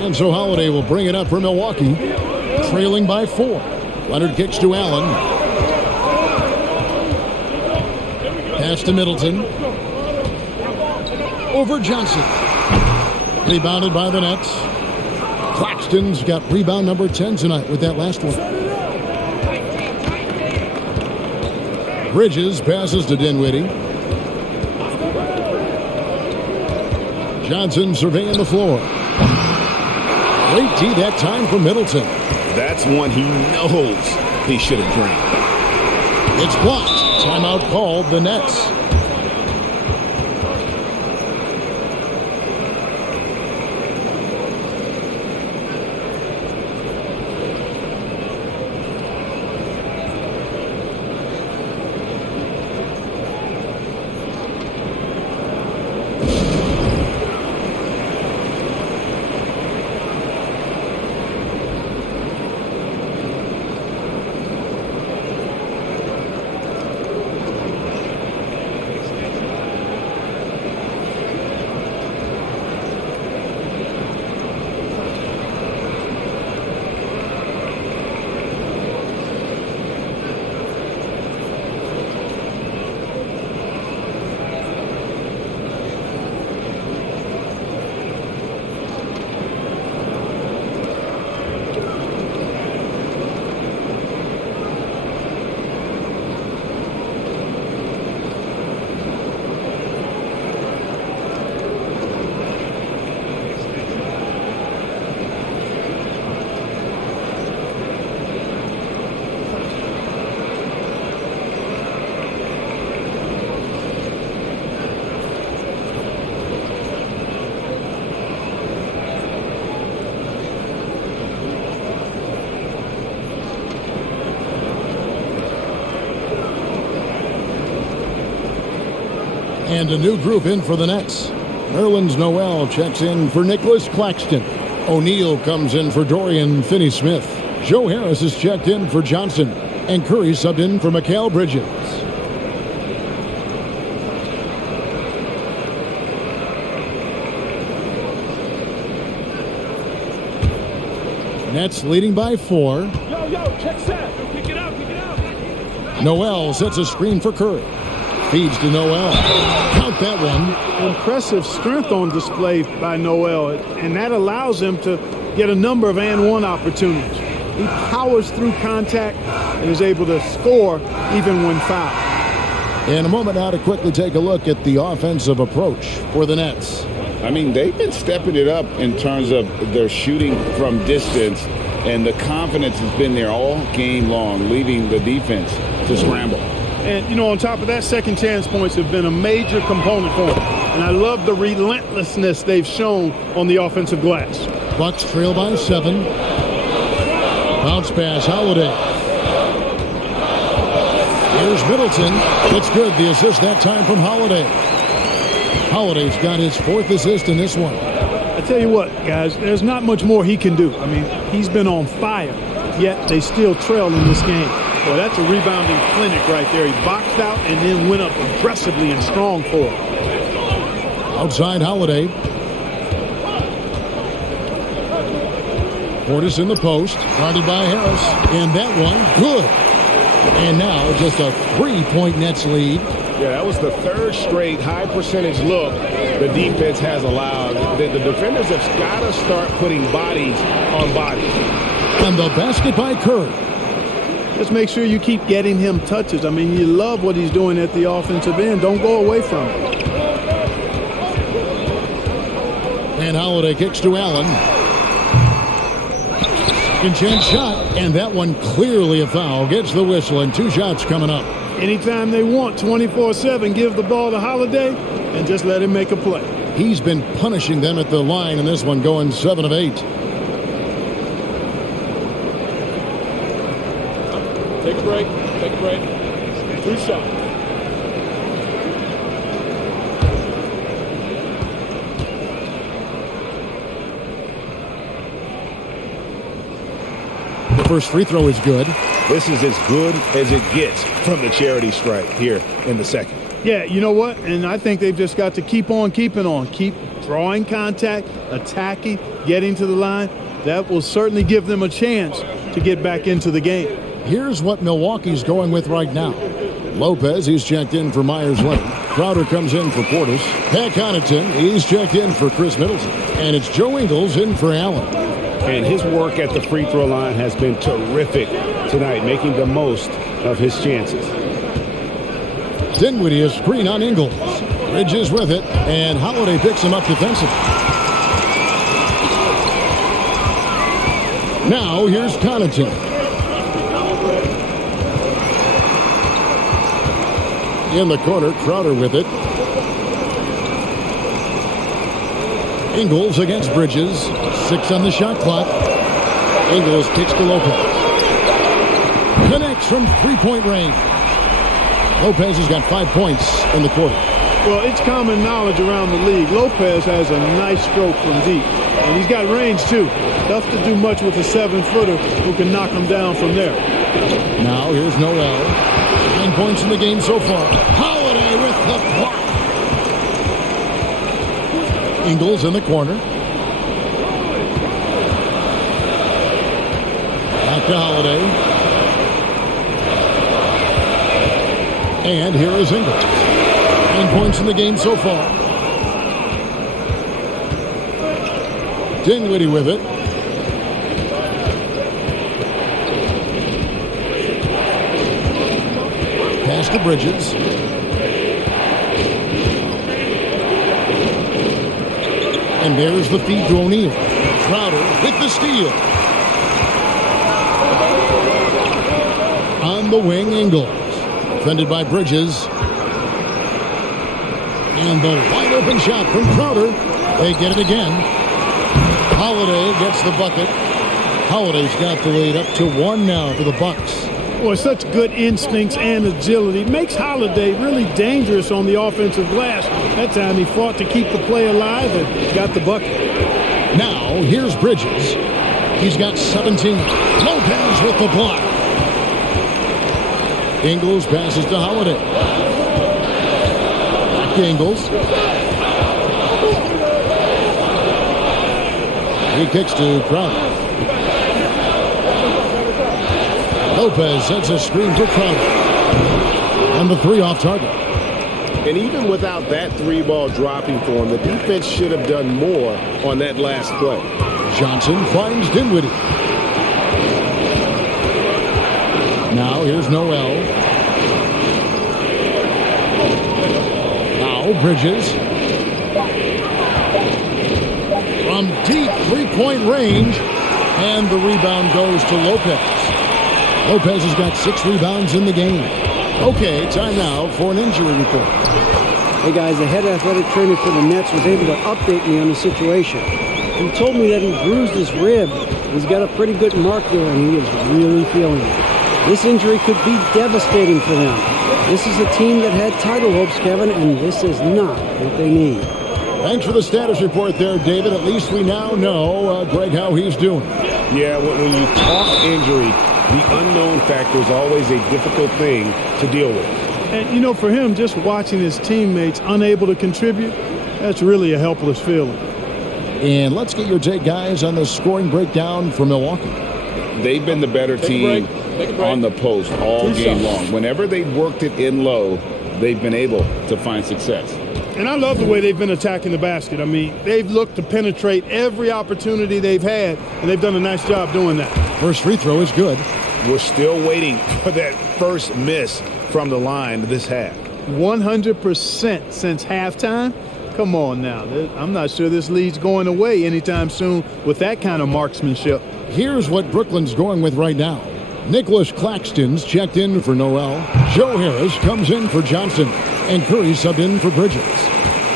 And so Holiday will bring it up for Milwaukee. Trailing by 4. Leonard kicks to Allen. Pass to Middleton. Over Johnson. Rebounded by the Nets. Claxton's got rebound number 10 tonight with that last one. Bridges passes to Dinwiddie. Johnson surveying the floor. Great D that time for Middleton. That's one he knows he should have drained. It's blocked. Timeout called the Nets. And a new group in for the Nets. Nerlens Noel checks in for Nicholas Claxton. O'Neal comes in for Dorian Finney-Smith. Joe Harris is checked in for Johnson. And Curry subbed in for Mikal Bridges. Nets leading by 4. Yo, check set. Pick it up. Noel sets a screen for Curry. Feeds to Noel. Count that one. Impressive strength on display by Noel, and that allows him to get a number of and-one opportunities. He powers through contact and is able to score even when fouled. In a moment now to quickly take a look at the offensive approach for the Nets. I mean, they've been stepping it up in terms of their shooting from distance, and the confidence has been there all game long, leaving the defense to scramble. And, you know, on top of that, second chance points have been a major component for them. And I love the relentlessness they've shown on the offensive glass. Bucks trail by 7. Bounce pass, Holiday. Here's Middleton. It's good. The assist that time from Holiday. Holiday's got his 4th assist in this one. I tell you what, guys, there's not much more he can do. I mean, he's been on fire, yet they still trail in this game. Well, that's a rebounding clinic right there. He boxed out and then went up aggressively and strong for it. Outside Holiday. Portis in the post. Guarded by Harris. And that one, good. And now just a 3-point Nets lead. Yeah, that was the 3rd straight high percentage look the defense has allowed. The defenders have got to start putting bodies on bodies. And the basket by Curry. Just make sure you keep getting him touches. I mean, you love what he's doing at the offensive end. Don't go away from it. And Holiday kicks to Allen. Second chance shot, and that one clearly a foul. Gets the whistle, and 2 shots coming up. Anytime they want, 24/7, give the ball to Holiday and just let him make a play. He's been punishing them at the line in this one, going 7 of 8. Take a break. 2 shots. The first free throw is good. This is as good as it gets from the charity stripe here in the second. Yeah, you know what? And I think they've just got to keep on keeping on. Keep drawing contact, attacking, getting to the line. That will certainly give them a chance to get back into the game. Here's what Milwaukee's going with right now. Lopez, he's checked in for Myers-Leonard. Crowder comes in for Portis. Pat Connaughton, he's checked in for Chris Middleton. And it's Joe Ingles in for Allen. And his work at the free throw line has been terrific tonight, making the most of his chances. Dinwiddie, a screen on Ingles. Bridges with it, and Holiday picks him up defensively. Now here's Connaughton. In the corner, Crowder with it. Ingles against Bridges. 6 on the shot clock. Ingles kicks to Lopez. Connects from 3-point range. Lopez has got 5 points in the quarter. Well, it's common knowledge around the league. Lopez has a nice stroke from deep. And he's got range, too. Tough to do much with a 7-footer who can knock him down from there. Now here's Noel. 9 points in the game so far. Holiday with the block. Ingles in the corner. Back to Holiday. And here is Ingles. 9 points in the game so far. Dinwiddie with it. Pass to Bridges. And there's the feed to O'Neal. Crowder with the steal. On the wing, Ingles. Defended by Bridges. And the wide open shot from Crowder. They get it again. Holiday gets the bucket. Holiday's got the lead up to 1 now for the Bucks. Boy, such good instincts and agility. Makes Holiday really dangerous on the offensive glass. That time he fought to keep the play alive and got the bucket. Now, here's Bridges. He's got 17. Lopez with the block. Ingles passes to Holiday. Back to Ingles. He kicks to Crowder. Lopez sets a screen for Crowder. And the three off target. And even without that three ball dropping for him, the defense should have done more on that last play. Johnson finds Dinwiddie. Now here's Noel. Now Bridges. From deep three-point range. And the rebound goes to Lopez. Lopez has got 6 rebounds in the game. Okay, time now for an injury report. Hey guys, the head athletic trainer for the Nets was able to update me on the situation. He told me that he bruised his rib. He's got a pretty good mark there, and he is really feeling it. This injury could be devastating for them. This is a team that had title hopes, Kevin, and this is not what they need. Thanks for the status report there, David. At least we now know, Greg, how he's doing. Yeah, when you talk injury, the unknown factor is always a difficult thing to deal with. And, you know, for him, just watching his teammates unable to contribute, that's really a helpless feeling. And let's get your take, guys, on the scoring breakdown for Milwaukee. They've been the better team on the post all game long. Whenever they worked it in low, they've been able to find success. And I love the way they've been attacking the basket. I mean, they've looked to penetrate every opportunity they've had, and they've done a nice job doing that. First free throw is good. We're still waiting for that first miss from the line this half. 100% since halftime? Come on now. I'm not sure this lead's going away anytime soon with that kind of marksmanship. Here's what Brooklyn's going with right now. Nicholas Claxton's checked in for Noel. Joe Harris comes in for Johnson. And Curry subbed in for Bridges.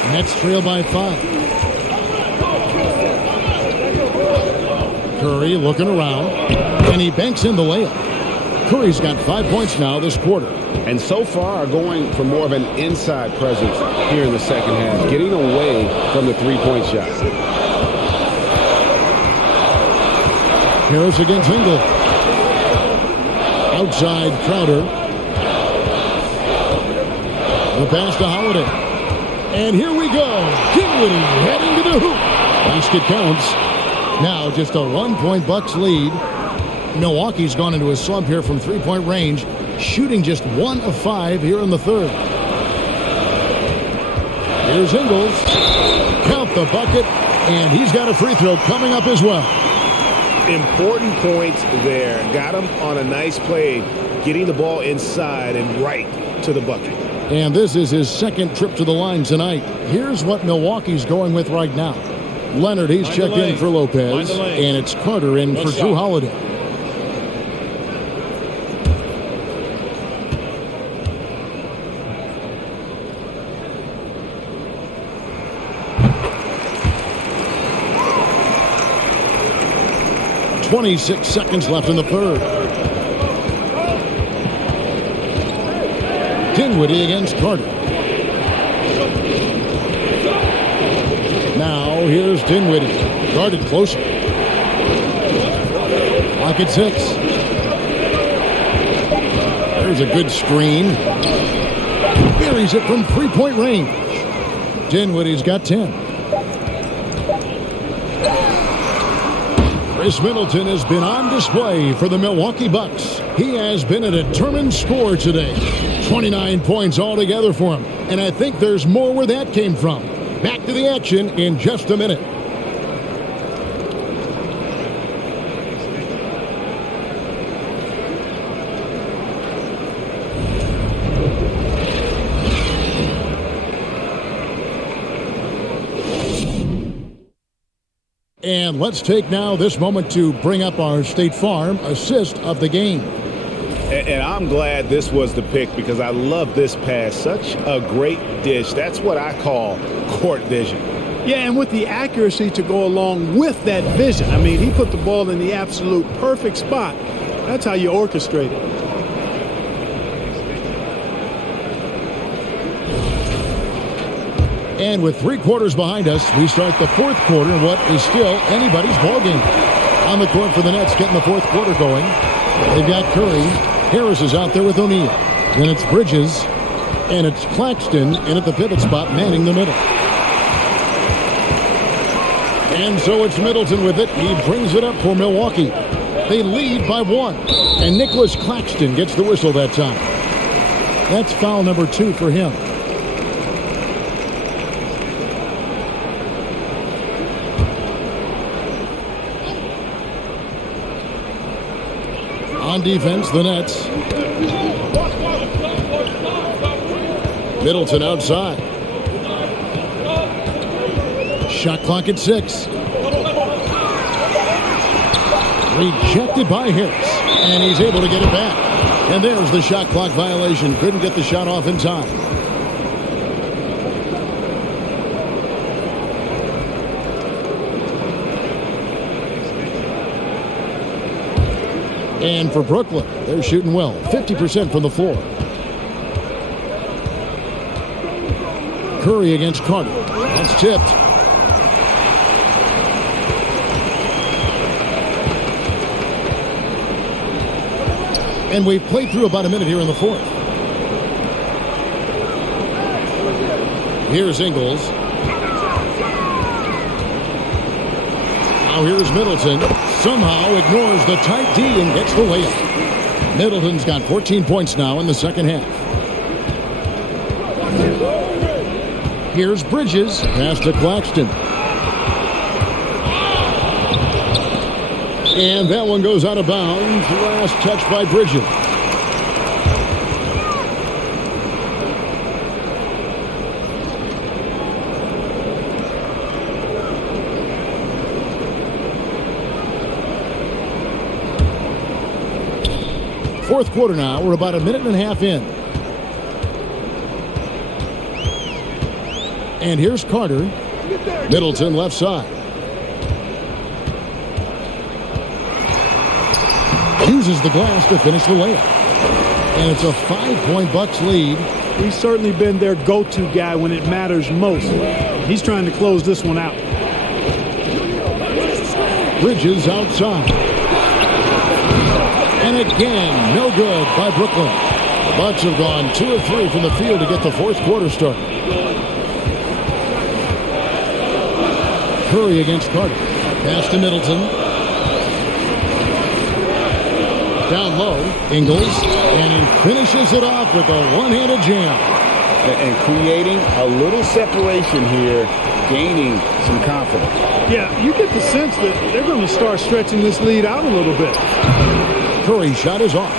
Nets trail by 5. Curry looking around. And he banks in the layup. Curry's got 5 points now this quarter. And so far going for more of an inside presence here in the second half. Getting away from the three-point shot. Harris against Ingles. Outside Crowder. The pass to Holiday. And here we go. Dinwiddie heading to the hoop. Basket counts. Now just a 1-point Bucks lead. Milwaukee's gone into a slump here from three-point range, shooting just 1 of 5 here in the third. Here's Ingles. Count the bucket. And he's got a free throw coming up as well. Important points there. Got him on a nice play, getting the ball inside and right to the bucket. And this is his second trip to the line tonight. Here's what Milwaukee's going with right now. Leonard, he's checked in for Lopez. And it's Carter in for Drew Holiday. .26 seconds left in the third. Dinwiddie against Carter. Now here's Dinwiddie. Guarded closer. Clock at 6. There's a good screen. Buries it from three-point range. Dinwiddie's got 10. Chris Middleton has been on display for the Milwaukee Bucks. He has been a determined scorer today. 29 points altogether for him. And I think there's more where that came from. Back to the action in just a minute. And let's take now this moment to bring up our State Farm assist of the game. And I'm glad this was the pick because I love this pass. Such a great dish. That's what I call court vision. Yeah, and with the accuracy to go along with that vision. I mean, he put the ball in the absolute perfect spot. That's how you orchestrate it. And with 3 quarters behind us, we start the 4th quarter in what is still anybody's ballgame. On the court for the Nets, getting the 4th quarter going. They've got Curry. Harris is out there with O'Neal. Then it's Bridges. And it's Claxton in at the pivot spot, manning the middle. And so it's Middleton with it. He brings it up for Milwaukee. They lead by 1. And Nicholas Claxton gets the whistle that time. That's foul number 2 for him. On defense, the Nets. Middleton outside. Shot clock at 6. Rejected by Harris. And he's able to get it back. And there's the shot clock violation. Couldn't get the shot off in time. And for Brooklyn, they're shooting well. 50% from the floor. Curry against Carter. That's tipped. And we've played through about a minute here in the 4th. Here's Ingles. Now here's Middleton. Somehow ignores the tight D and gets the layup. Middleton's got 14 points now in the second half. Here's Bridges. Pass to Claxton. And that one goes out of bounds. Last touch by Bridges. Fourth quarter now. We're about a minute and a half in. And here's Carter. Middleton left side. Uses the glass to finish the layup. And it's a 5-point Bucks lead. He's certainly been their go-to guy when it matters most. He's trying to close this one out. Bridges outside. And again, no good by Brooklyn. The Bucks have gone 2 of 3 from the field to get the 4th quarter started. Curry against Carter. Pass to Middleton. Down low, Ingles. And he finishes it off with a one-handed jam. And creating a little separation here, gaining some confidence. Yeah, you get the sense that they're going to start stretching this lead out a little bit. Curry's shot is off.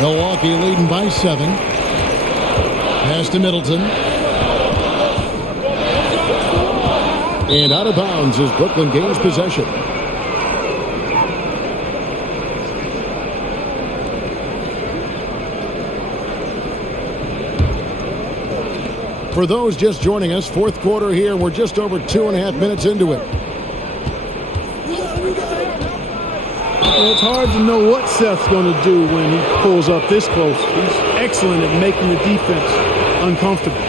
Milwaukee leading by 7. Pass to Middleton. And out of bounds as Brooklyn gains possession. For those just joining us, 4th quarter here. We're just over 2.5 minutes into it. Well, it's hard to know what Seth's going to do when he pulls up this close. He's excellent at making the defense uncomfortable.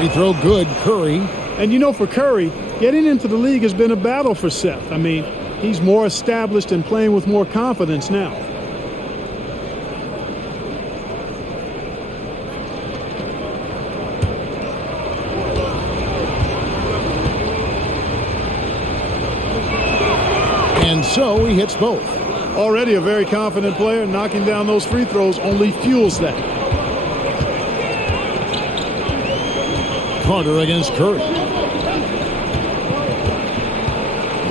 Free throw good, Curry. And you know, for Curry, getting into the league has been a battle for Seth. I mean, he's more established and playing with more confidence now. And so he hits both. Already a very confident player. Knocking down those free throws only fuels that. Carter against Curry.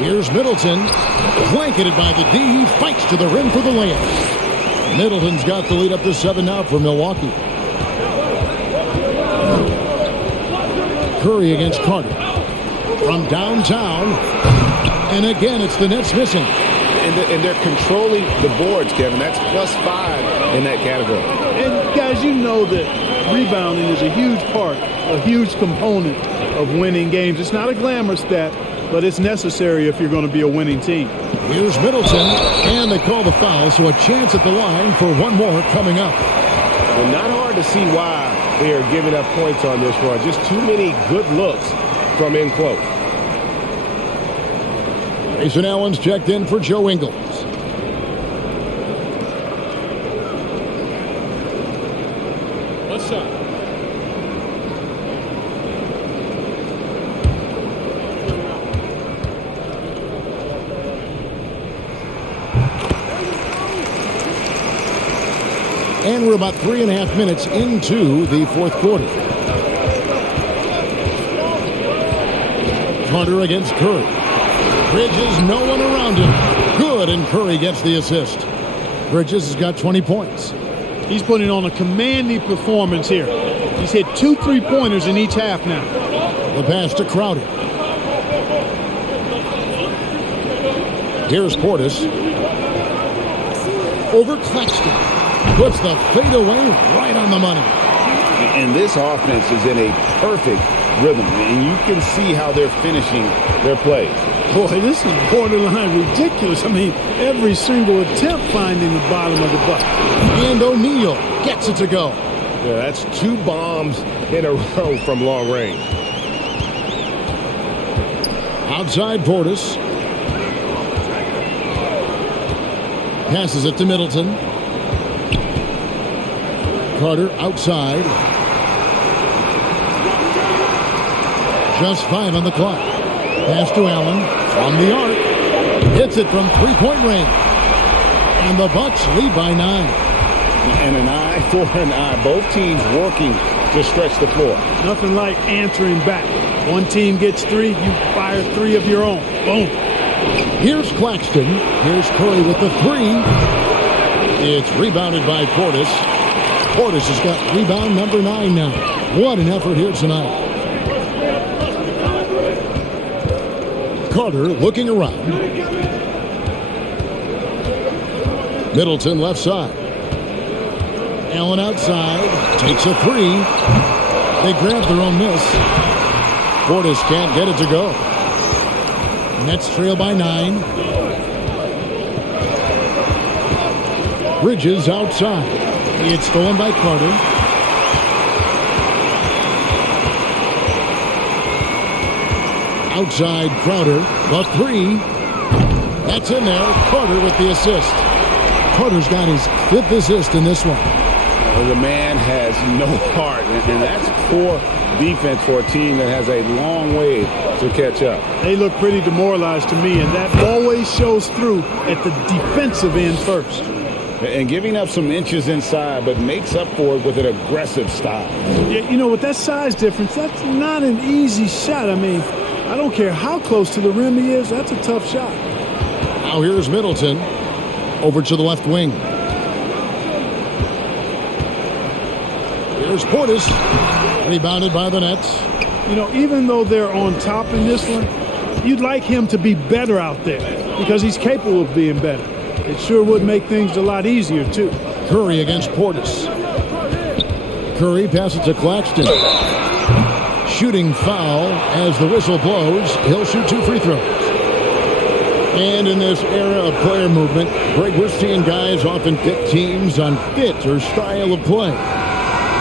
Here's Middleton. Blanketed by the D. He fights to the rim for the layup. Middleton's got the lead up to 7 now for Milwaukee. Curry against Carter. From downtown. And again, it's the Nets missing. And they're controlling the boards, Kevin. That's +5 in that category. And guys, you know that rebounding is a huge part, a huge component of winning games. It's not a glamour stat, but it's necessary if you're going to be a winning team. Here's Middleton, and they call the foul, so a chance at the line for one more coming up. Well, not hard to see why they are giving up points on this run. Just too many good looks from in close. Grayson Allen's checked in for Joe Ingles. What's up? And we're about 3.5 minutes into the fourth quarter. Carter against Curry. Bridges, no one around him. Good, and Curry gets the assist. Bridges has got 20 points. He's putting on a commanding performance here. He's hit 2 3-pointers in each half now. The pass to Crowder. Here's Portis. Over Claxton. Puts the fadeaway right on the money. And this offense is in a perfect rhythm, and you can see how they're finishing their plays. Boy, this is borderline ridiculous. I mean, every single attempt finding the bottom of the bucket. And O'Neal gets it to go. Yeah, that's 2 bombs in a row from long range. Outside Portis. Passes it to Middleton. Carter outside. Just 5 on the clock. Pass to Allen from the arc. Hits it from 3-point range. And the Bucks lead by 9. And an eye for an eye. Both teams working to stretch the floor. Nothing like answering back. One team gets 3, you fire 3 of your own. Boom. Here's Claxton. Here's Curry with the 3. It's rebounded by Portis. Portis has got rebound number 9 now. What an effort here tonight. Carter looking around. Middleton left side. Allen outside. Takes a 3. They grab their own miss. Portis can't get it to go. Nets trail by 9. Bridges outside. It's stolen by Carter. Outside Crowder. The 3. That's in there. Carter with the assist. Carter's got his 5th assist in this one. The man has no heart, and that's poor defense for a team that has a long way to catch up. They look pretty demoralized to me, and that always shows through at the defensive end first. And giving up some inches inside, but makes up for it with an aggressive style. Yeah, you know, with that size difference, that's not an easy shot. I mean, I don't care how close to the rim he is, that's a tough shot. Now here's Middleton over to the left wing. Here's Portis, rebounded by the Nets. You know, even though they're on top in this one, you'd like him to be better out there because he's capable of being better. It sure would make things a lot easier, too. Curry against Portis. Curry passes to Claxton. Shooting foul as the whistle blows. He'll shoot 2 free throws. And in this era of player movement, Greg, we're seeing guys often pick teams on fit or style of play.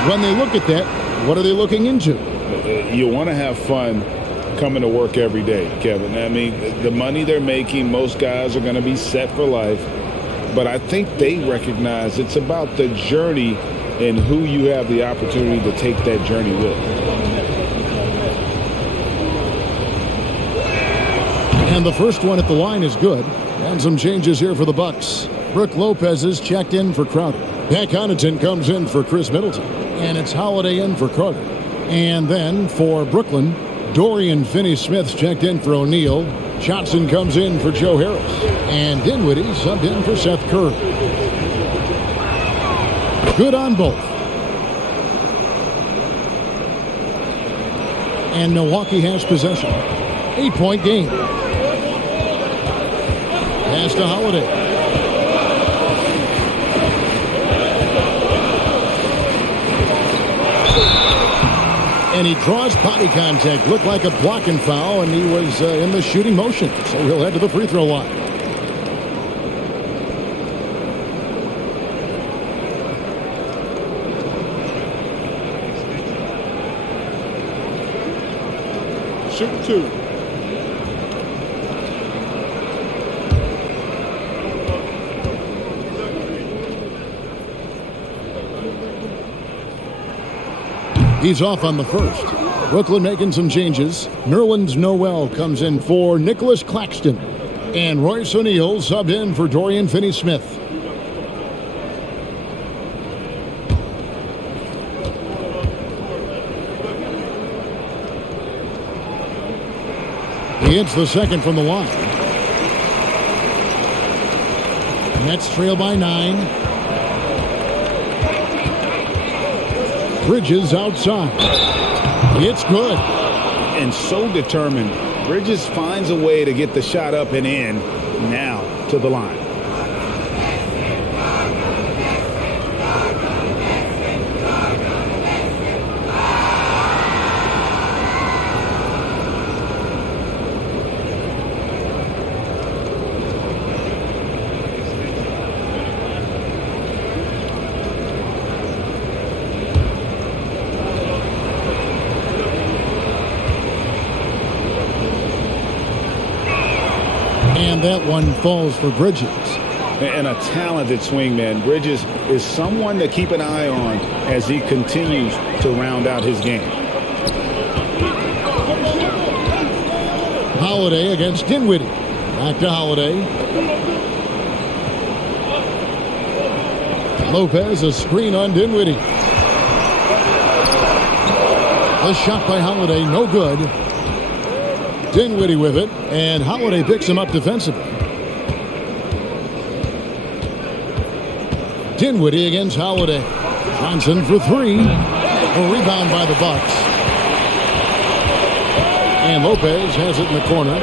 When they look at that, what are they looking into? You want to have fun coming to work every day, Kevin. I mean, the money they're making, most guys are going to be set for life. But I think they recognize it's about the journey and who you have the opportunity to take that journey with. And the first one at the line is good. And some changes here for the Bucks. Brooke Lopez is checked in for Crowder. Pat Connaughton comes in for Chris Middleton. And it's Holiday in for Carter. And then for Brooklyn, Dorian Finney-Smith's checked in for O'Neal. Johnson comes in for Joe Harris. And Dinwiddie subbed in for Seth Curry. Good on both. And Milwaukee has possession. 8-point game. Pass to Holiday. And he draws body contact. Looked like a blocking foul, and he was in the shooting motion. So he'll head to the free throw line. Shoot two. He's off on the first. Brooklyn making some changes. Nerlens Noel comes in for Nicholas Claxton. And Royce O'Neal subbed in for Dorian Finney-Smith. He hits the second from the line. Nets trail by 9. Bridges outside. It's good. And so determined. Bridges finds a way to get the shot up and in. Now to the line. And that one falls for Bridges. And a talented swingman. Bridges is someone to keep an eye on as he continues to round out his game. Holiday against Dinwiddie. Back to Holiday. Lopez, a screen on Dinwiddie. A shot by Holiday, no good. Dinwiddie with it, and Holiday picks him up defensively. Dinwiddie against Holiday. Johnson for three. A rebound by the Bucks. And Lopez has it in the corner.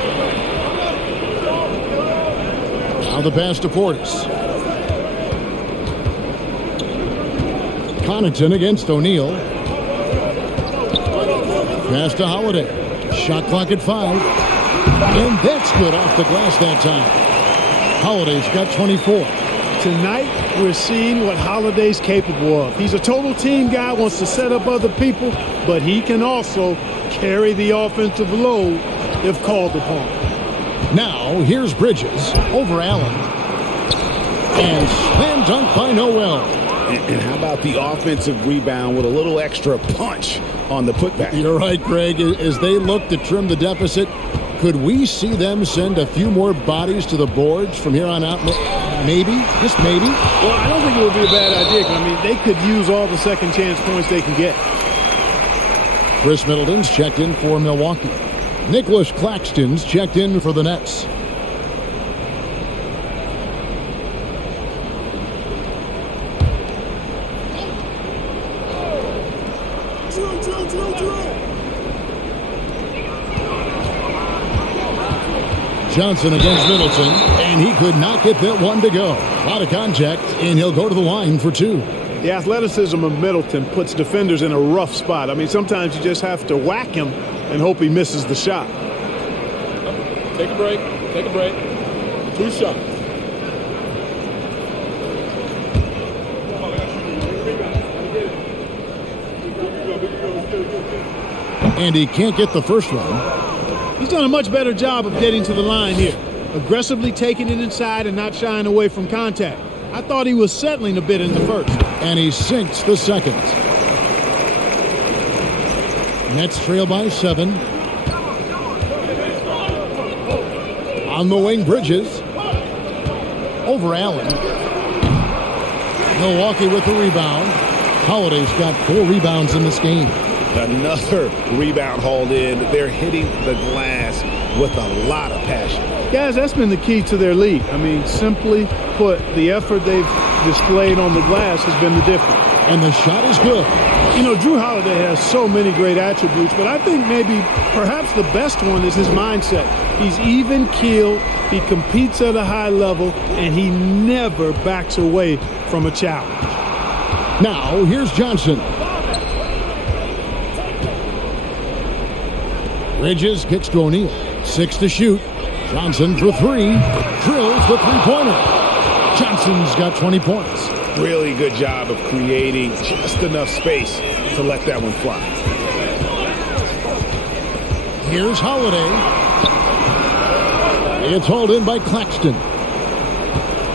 Now the pass to Portis. Connaughton against O'Neal. Pass to Holiday. Shot clock at 5. And that's good off the glass that time. Holiday's got 24. Tonight, we're seeing what Holiday's capable of. He's a total team guy, wants to set up other people, but he can also carry the offensive load if called upon. Now, here's Bridges over Allen. And slam dunk by Noel. And how about the offensive rebound with a little extra punch on the putback? You're right, Greg. As they look to trim the deficit, could we see them send a few more bodies to the boards from here on out? Maybe, just maybe. Well, I don't think it would be a bad idea. I mean, they could use all the second chance points they can get. Chris Middleton's checked in for Milwaukee. Nicholas Claxton's checked in for the Nets. Johnson against Middleton, and he could not get that one to go. A lot of contact, and he'll go to the line for 2. The athleticism of Middleton puts defenders in a rough spot. I mean, sometimes you just have to whack him and hope he misses the shot. Take a break. Take a break. 2 shots. And he can't get the first one. He's done a much better job of getting to the line here. Aggressively taking it inside and not shying away from contact. I thought he was settling a bit in the first. And he sinks the second. Nets trail by 7. On the wing, Bridges. over Allen. Milwaukee with the rebound. Holiday's got 4 rebounds in this game. Another rebound hauled in. They're hitting the glass with a lot of passion. Guys, that's been the key to their lead. I mean, simply put, the effort they've displayed on the glass has been the difference. And the shot is good. You know, Drew Holiday has so many great attributes, but I think perhaps the best one is his mindset. He's even-keeled, he competes at a high level, and he never backs away from a challenge. Now, here's Johnson. Bridges gets to O'Neal. 6 to shoot. Johnson for 3. Drills the three-pointer. Johnson's got 20 points. Really good job of creating just enough space to let that one fly. Here's Holiday. It's hauled in by Claxton.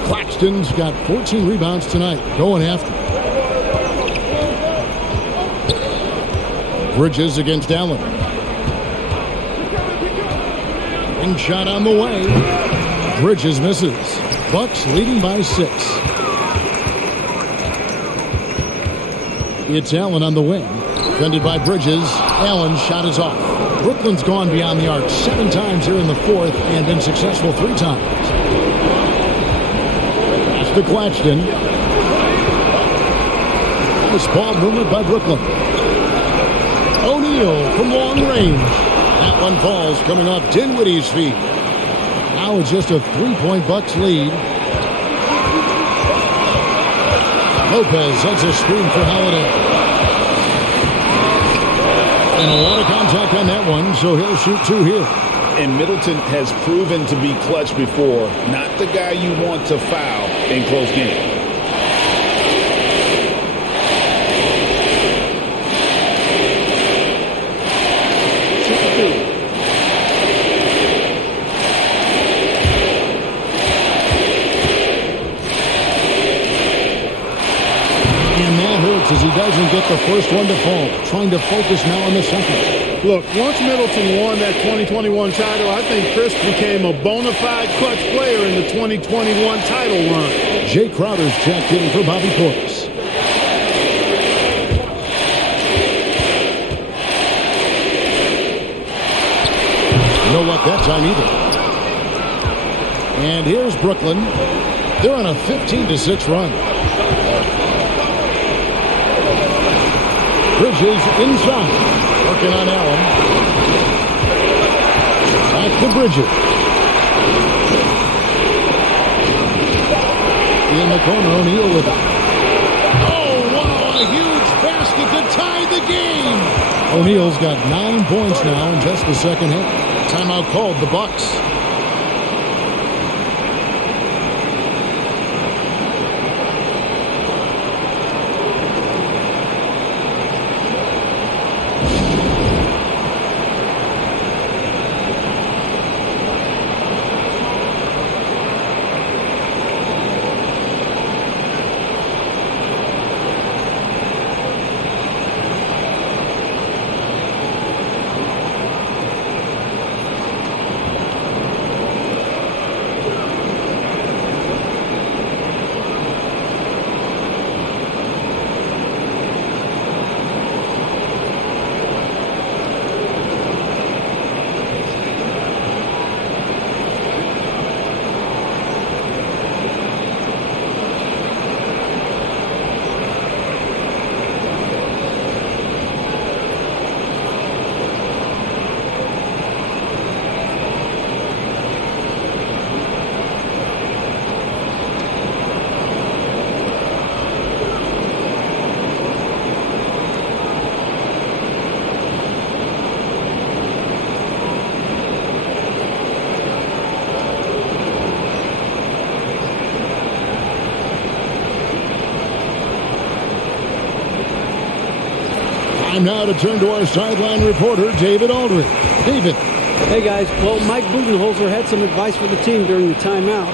Claxton's got 14 rebounds tonight, going after. Bridges against Allen. Ring shot on the way. Bridges misses. Bucks leading by 6. It's Allen on the wing. Defended by Bridges. Allen's shot is off. Brooklyn's gone beyond the arc 7 times here in the 4th and been successful 3 times. Pass to Claxton. This ball movement by Brooklyn. O'Neal from long range. That one falls coming off Dinwiddie's feet. Now it's just a 3-point Bucks lead. Lopez sets a screen for Holiday. And a lot of contact on that one, so he'll shoot 2 here. And Middleton has proven to be clutch before. Not the guy you want to foul in close games. As he doesn't get the first one to fall. Trying to focus now on the second. Look, once Middleton won that 2021 title, I think Chris became a bona fide clutch player in the 2021 title run. Jay Crowder's checked in for Bobby Portis. No luck that time either. And here's Brooklyn. They're on a 15-6 run. Bridges inside. Working on Allen. Back to Bridges. In the corner, O'Neal with it. Oh, wow, a huge basket to tie the game. O'Neal's got 9 points now in just the second half. Timeout called the Bucks. Time now to turn to our sideline reporter, David Aldridge. David. Hey, guys. Well, Mike Budenholzer had some advice for the team during the timeout.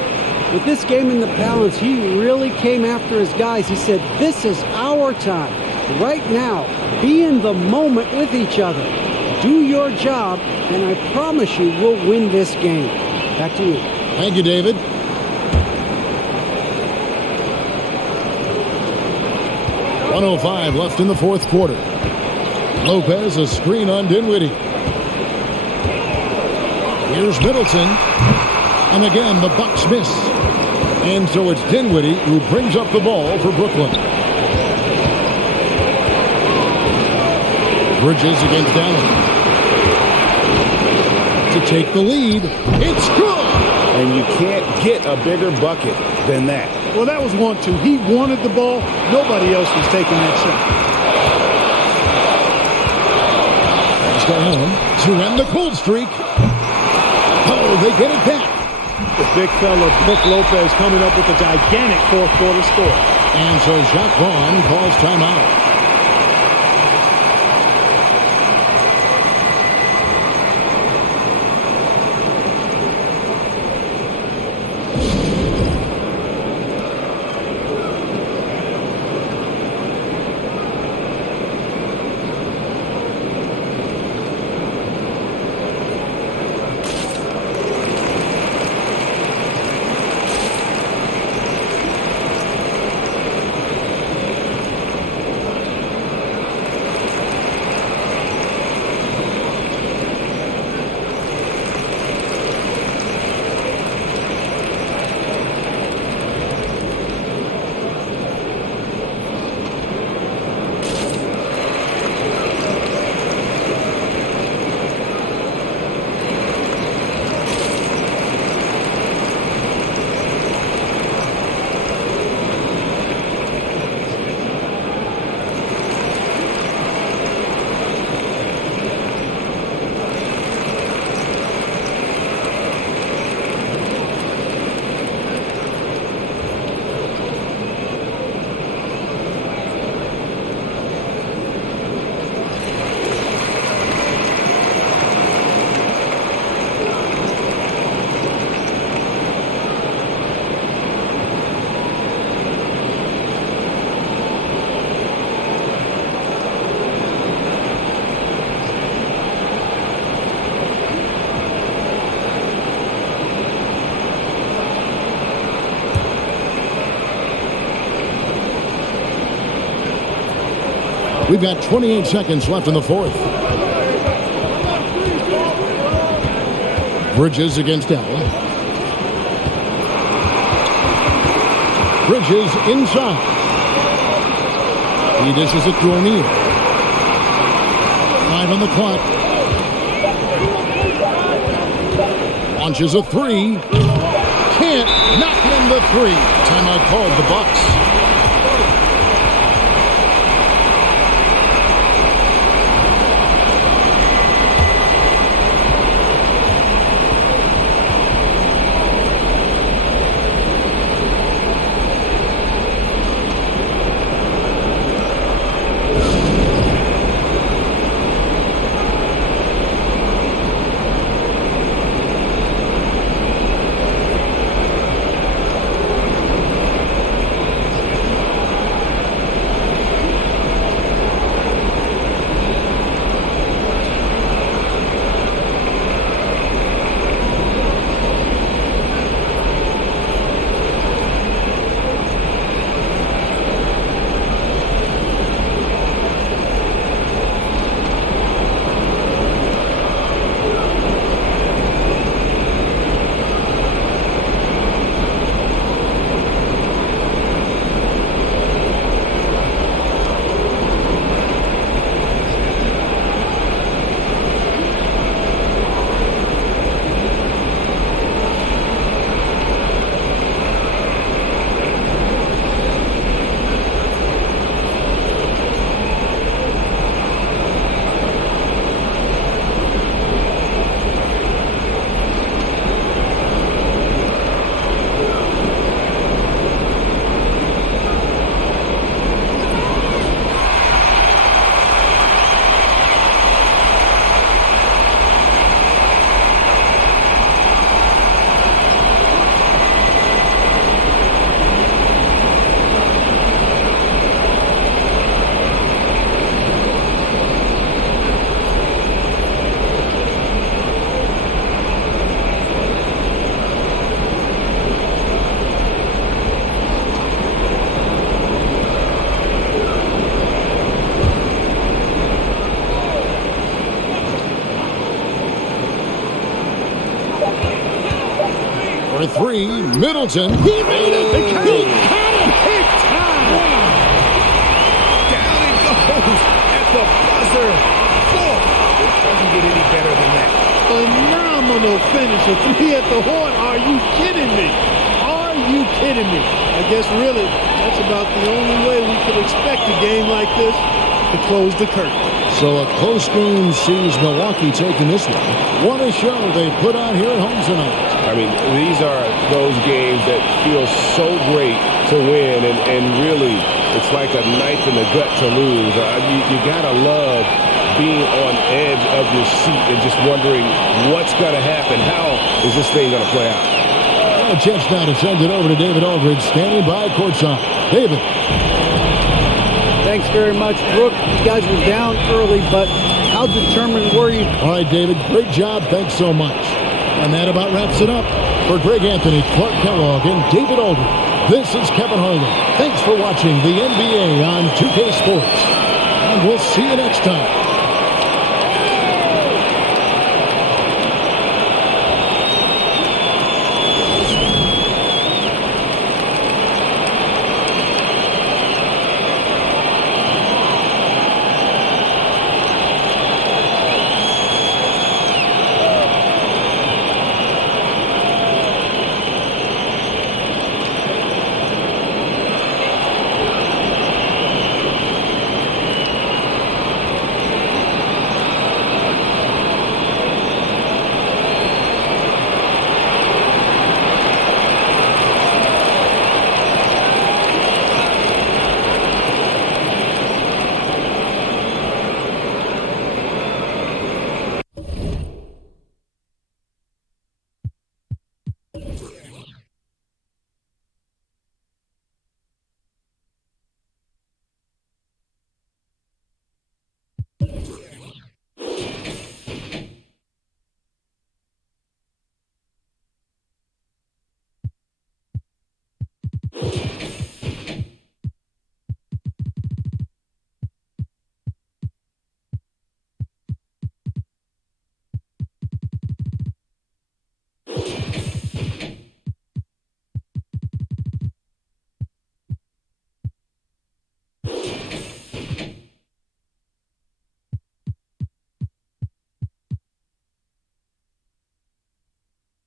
With this game in the balance, he really came after his guys. He said, this is our time. Right now, be in the moment with each other. Do your job, and I promise you we'll win this game. Back to you. Thank you, David. 1:05 left in the fourth quarter. Lopez, a screen on Dinwiddie. Here's Middleton. And again, the Bucks miss. And so it's Dinwiddie who brings up the ball for Brooklyn. Bridges against Allen. To take the lead. It's good! And you can't get a bigger bucket than that. Well, that was 1-2. He wanted the ball. Nobody else was taking that shot. To Allen to end the cold streak. Oh, they get it back. The big fella, Brook Lopez, coming up with a gigantic fourth quarter score. And so Jacques Vaughn calls timeout. We've got 28 seconds left in the fourth. Bridges against Allen. Bridges inside. He dishes it to O'Neal. 5 on the clock. Launches a three. Can't knock in the three. Timeout called the Bucks. three. Middleton. He made it. He got it. Big time. Down it goes at the buzzer. Fourth. It doesn't get any better than that. Phenomenal finish. A three at the horn. Are you kidding me? Are you kidding me? I guess really that's about the only way we could expect a game like this to close the curtain. So a close game sees Milwaukee taking this one. What a show they put on here at home tonight. I mean, these are those games that feel so great to win, and really, it's like a knife in the gut to lose. You gotta love being on edge of your seat and just wondering what's gonna happen. How is this thing gonna play out? A chance now to send it over to David Aldridge, standing by courtside. David. Thanks very much, Brooke. You guys were down early, but how determined were you? All right, David, great job. Thanks so much. And that about wraps it up. For Greg Anthony, Clark Kellogg, and David Aldridge, this is Kevin Harlan. Thanks for watching the NBA on 2K Sports. And we'll see you next time.